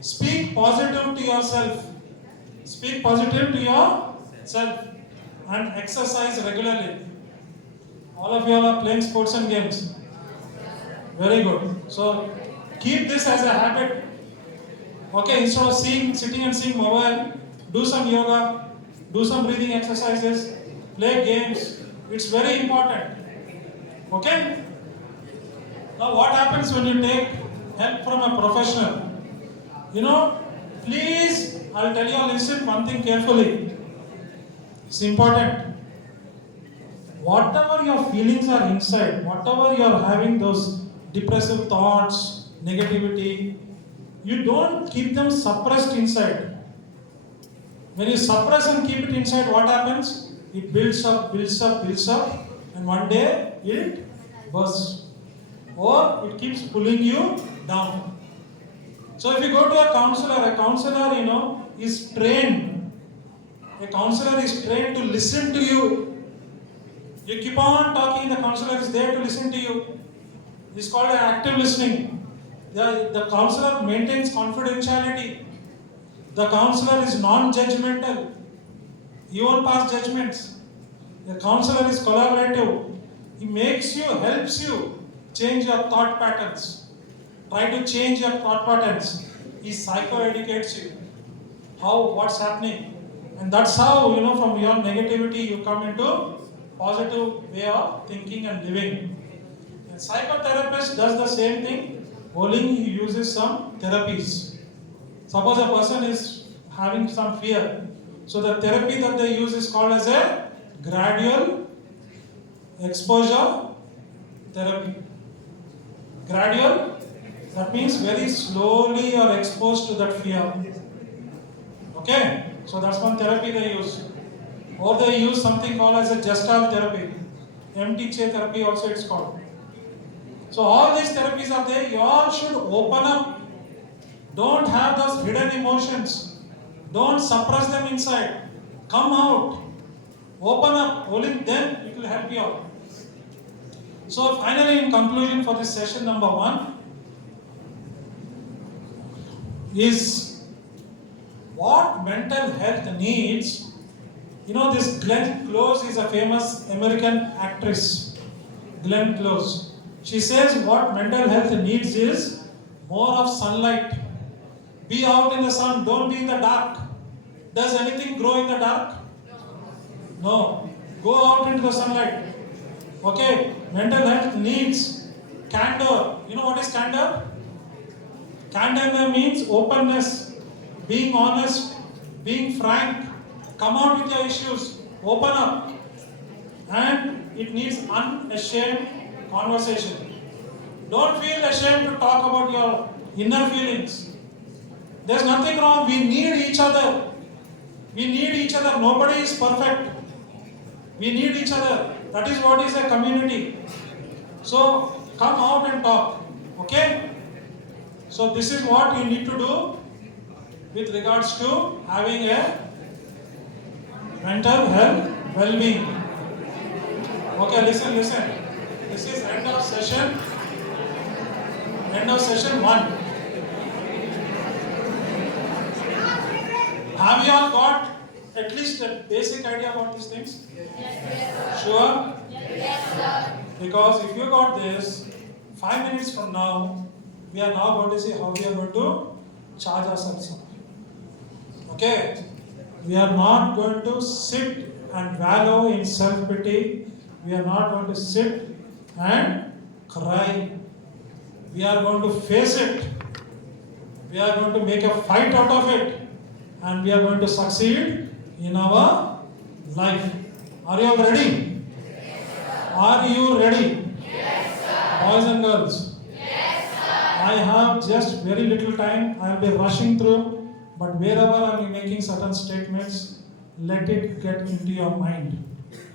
Speak positive to yourself. Speak positive to yourself. And exercise regularly. All of you are playing sports and games. Very good. So keep this as a habit. Okay, instead of sitting and seeing mobile, do some yoga, do some breathing exercises, play games. It's very important. Okay? Now what happens when you take help from a professional? Please, I'll tell you, I'll listen one thing carefully. It's important. Whatever your feelings are inside, whatever you're having those depressive thoughts, negativity, you don't keep them suppressed inside. When you suppress and keep it inside, what happens? It builds up, and one day it bursts. Or it keeps pulling you down. So if you go to a counselor is trained. A counselor is trained to listen to you. You keep on talking, the counselor is there to listen to you. It's called active listening. The counselor maintains confidentiality. The counselor is non-judgmental. He won't pass judgments. The counselor is collaborative. He helps you change your thought patterns. Try to change your thought patterns. He psycho-educates you. What's happening. And that's how, from your negativity, you come into positive way of thinking and living. A psychotherapist does the same thing, only he uses some therapies. Suppose a person is having some fear. So the therapy that they use is called as a gradual exposure therapy. Gradual, that means very slowly you are exposed to that fear. Okay? So that's one therapy they use. Or they use something called as a Gestalt therapy. MTK therapy also it's called. So all these therapies are there. You all should open up. Don't have those hidden emotions. Don't suppress them inside. Come out. Open up. Only then it will help you out. So finally, in conclusion for this session number 1 is what mental health needs You know, this Glenn Close is a famous American actress. Glenn Close. She says what mental health needs is more of sunlight. Be out in the sun, don't be in the dark. Does anything grow in the dark? No. Go out into the sunlight. Okay, mental health needs candor. You know what is candor? Candor means openness, being honest, being frank. Come out with your issues, open up. And it needs unashamed conversation. Don't feel ashamed to talk about your inner feelings. There's nothing wrong. We need each other. We need each other. Nobody is perfect. We need each other. That is what is a community. So come out and talk. Okay? So this is what you need to do with regards to having a mental health well-being. Okay, listen. This is end of session 1. Have you all got at least a basic idea about these things? Yes, sir. Sure? Yes, sir. Because if you got this, 5 minutes from now, we are now going to see how we are going to charge ourselves up. Okay? We are not going to sit and wallow in self-pity. We are not going to sit and cry. We are going to face it. We are going to make a fight out of it. And we are going to succeed in our life. Are you all ready? Yes, are you ready? Yes, sir. Boys and girls? Yes, sir. I have just very little time. I will be rushing through. But wherever I am making certain statements, let it get into your mind.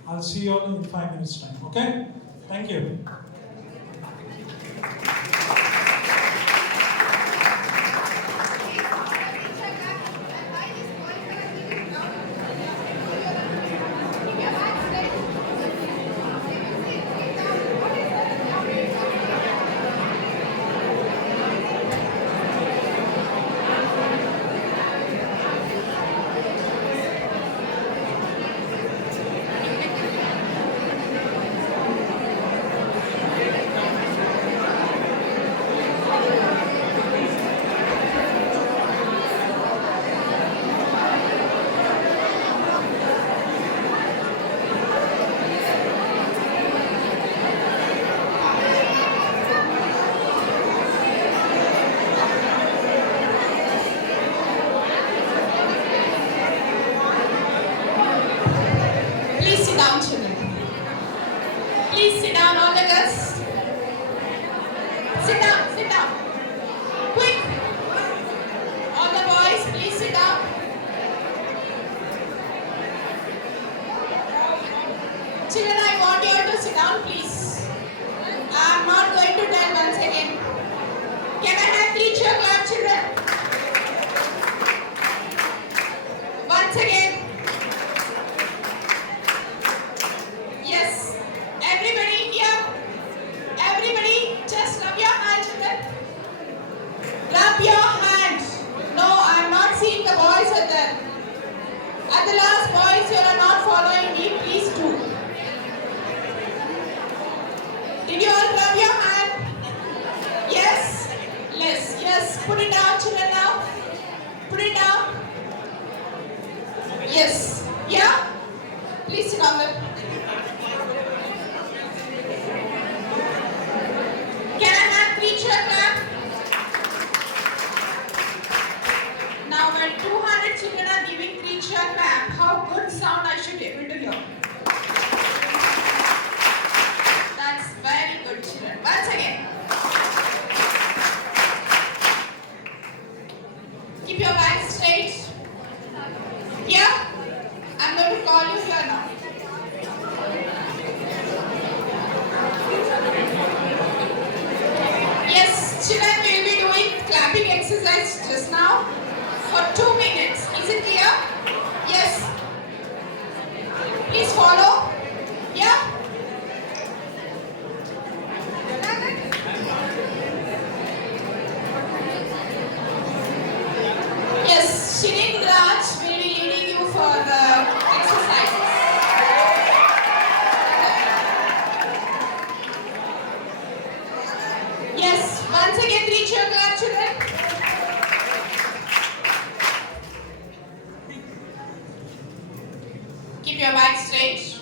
I'll see you all in 5 minutes time. Okay? Thank you. Keep your back straight.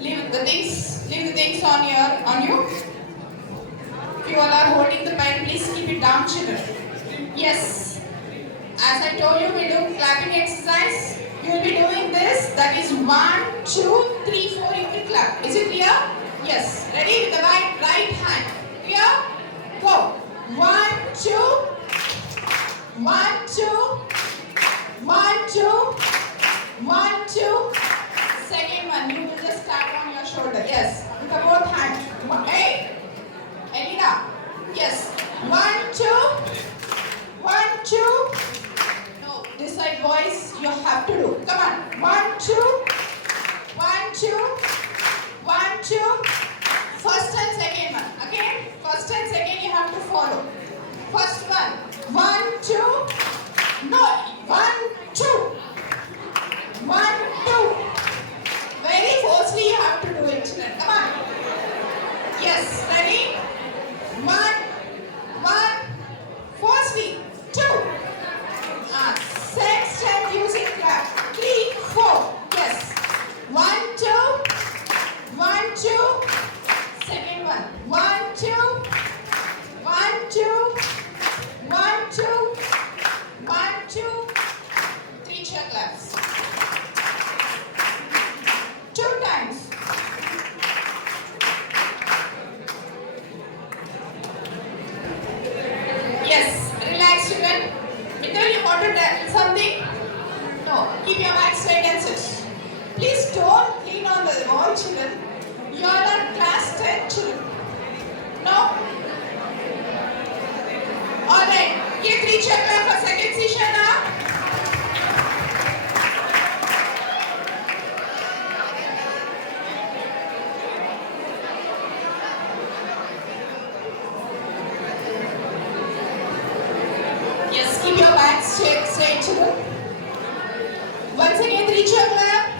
Leave the things on you. If you all are holding the pen, please keep it down, children. Yes. As I told you, we do clapping exercise. You will be doing this. That is 1, 2, 3, 4. You will clap. Is it clear? Yes. Ready? With the right hand. Clear? Go. 1, 2. 1, 2. 1, 2. 1, 2. Second one. You will just tap on your shoulder. Yes. With the both hands. Hey. Elena. Yes. 1, 2. 1, 2. No. This side, boys. You have to do. Come on. 1, 2. 1, 2. 1, 2. First and second one. Okay? First and second you have to follow. First one. 1, 2. No. 1, 2. 1, 2. Very forcefully you have to do it, children. Come on. Yes. Ready? 1. 1. Forcefully. 2. Same step using clap. 3, 4. Yes. 1, 2. 1, 2. Second one. 1, 2. 1, 2. 1, 2. 1, 2. 3 chair claps. 2 times. Yes. Relax, children. Mittal, you want to tell something? No. Keep your back straight and sit. Please don't lean on the wall, children. You all are class 10 children. No? Alright. Give 3 chair clap for second session now. Yes, keep your back straight children. Once again, 3 chair clap.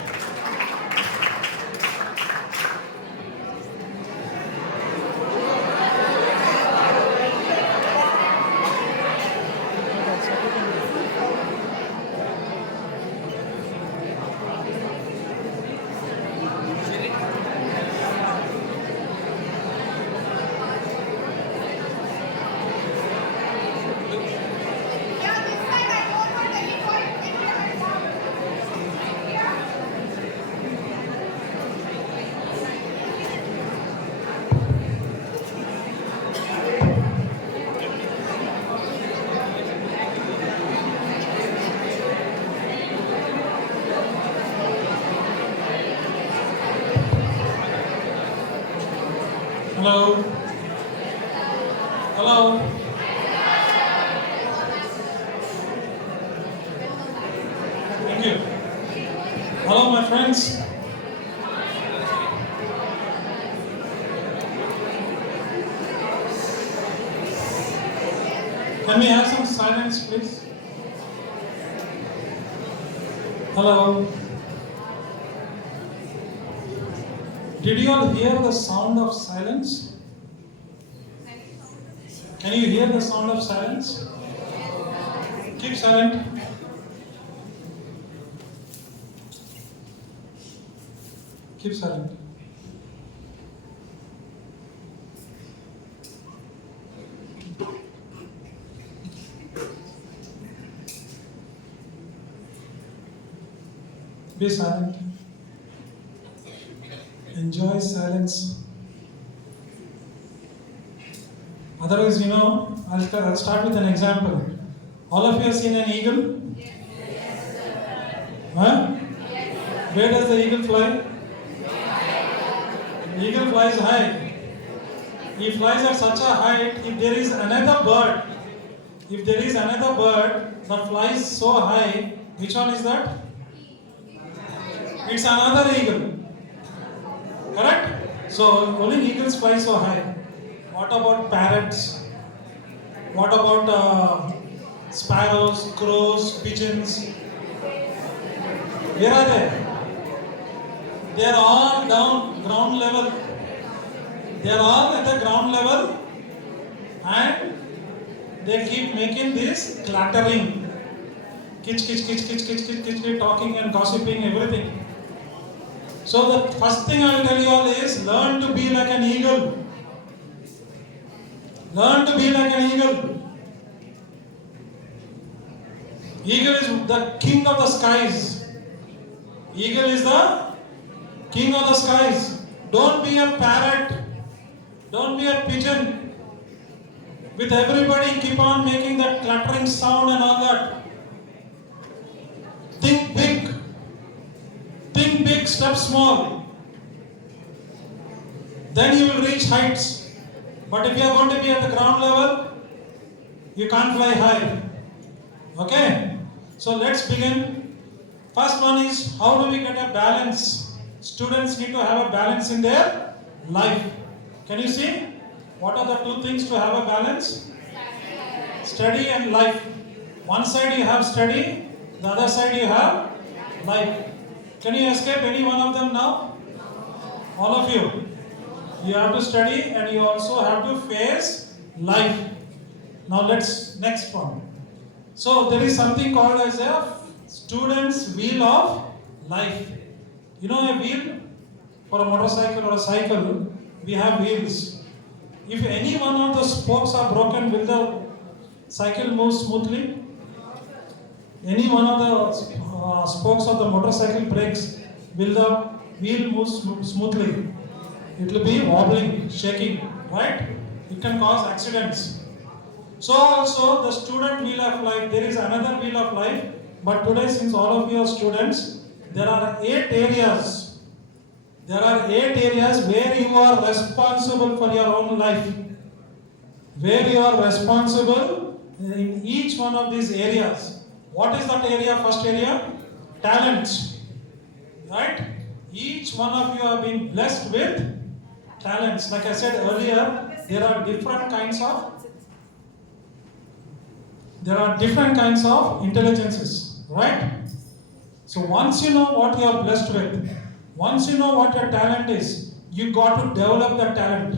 Hello. Hello. Thank you. Hello, my friends. Can we have some silence, please? Hello. Did you all hear the sound of silence? Can you hear the sound of silence? Keep silent. Keep silent. Be silent. Enjoy silence. Otherwise, I'll start with an example. All of you have seen an eagle? Yes, sir. Huh? Yes, where does the eagle fly? The eagle flies high. He flies at such a height, if there is another bird that flies so high, which one is that? It's another eagle. Correct? So only eagles fly so high. What about parrots? What about sparrows, crows, pigeons? Where are they? They are all down ground level. They are all at the ground level and they keep making this clattering. Kitch, kitch, kitch, kitch, kitch, kitch, kitch, talking and gossiping, everything. So the first thing I will tell you all is learn to be like an eagle. Learn to be like an eagle. Eagle is the king of the skies. Eagle is the king of the skies. Don't be a parrot. Don't be a pigeon. With everybody keep on making that clattering sound and all that. Think big. Think big, step small. Then you will reach heights. But if you are going to be at the ground level, you can't fly high. Okay? So let's begin. First one is, how do we get a balance? Students need to have a balance in their life. Can you see? What are the two things to have a balance? Study and life. One side you have study, the other side you have life. Can you escape any one of them now? All of you. You have to study and you also have to face life. Now let's, next one. So there is something called as a student's wheel of life. You know a wheel? For a motorcycle or a cycle, we have wheels. If any one of the spokes are broken, will the cycle move smoothly? Any one of the spokes of the motorcycle breaks, will the wheel move smoothly? It will be wobbling, shaking, right? It can cause accidents. So also the student wheel of life, there is another wheel of life, but today since all of you are students, there are 8 areas. There are 8 areas where you are responsible for your own life. Where you are responsible in each one of these areas. What is that area? First area? Talents. Right? Each one of you have been blessed with talents. Like I said earlier, there are different kinds of intelligences. Right? So once you know what you are blessed with, once you know what your talent is, you got to develop that talent.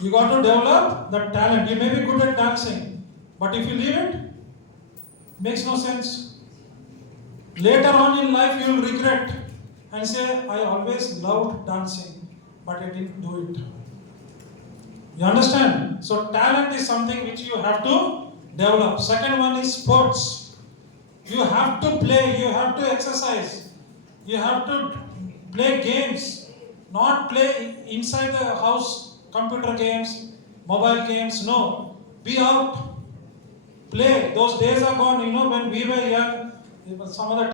You got to develop that talent. You may be good at dancing, but if you leave it, makes no sense. Later on in life, you will regret and say, I always loved dancing, but I didn't do it. You understand? So talent is something which you have to develop. Second one is sports. You have to play, you have to exercise, you have to play games, not play inside the house, computer games, mobile games, no. Be out, play. Those days are gone, when we were young, some of the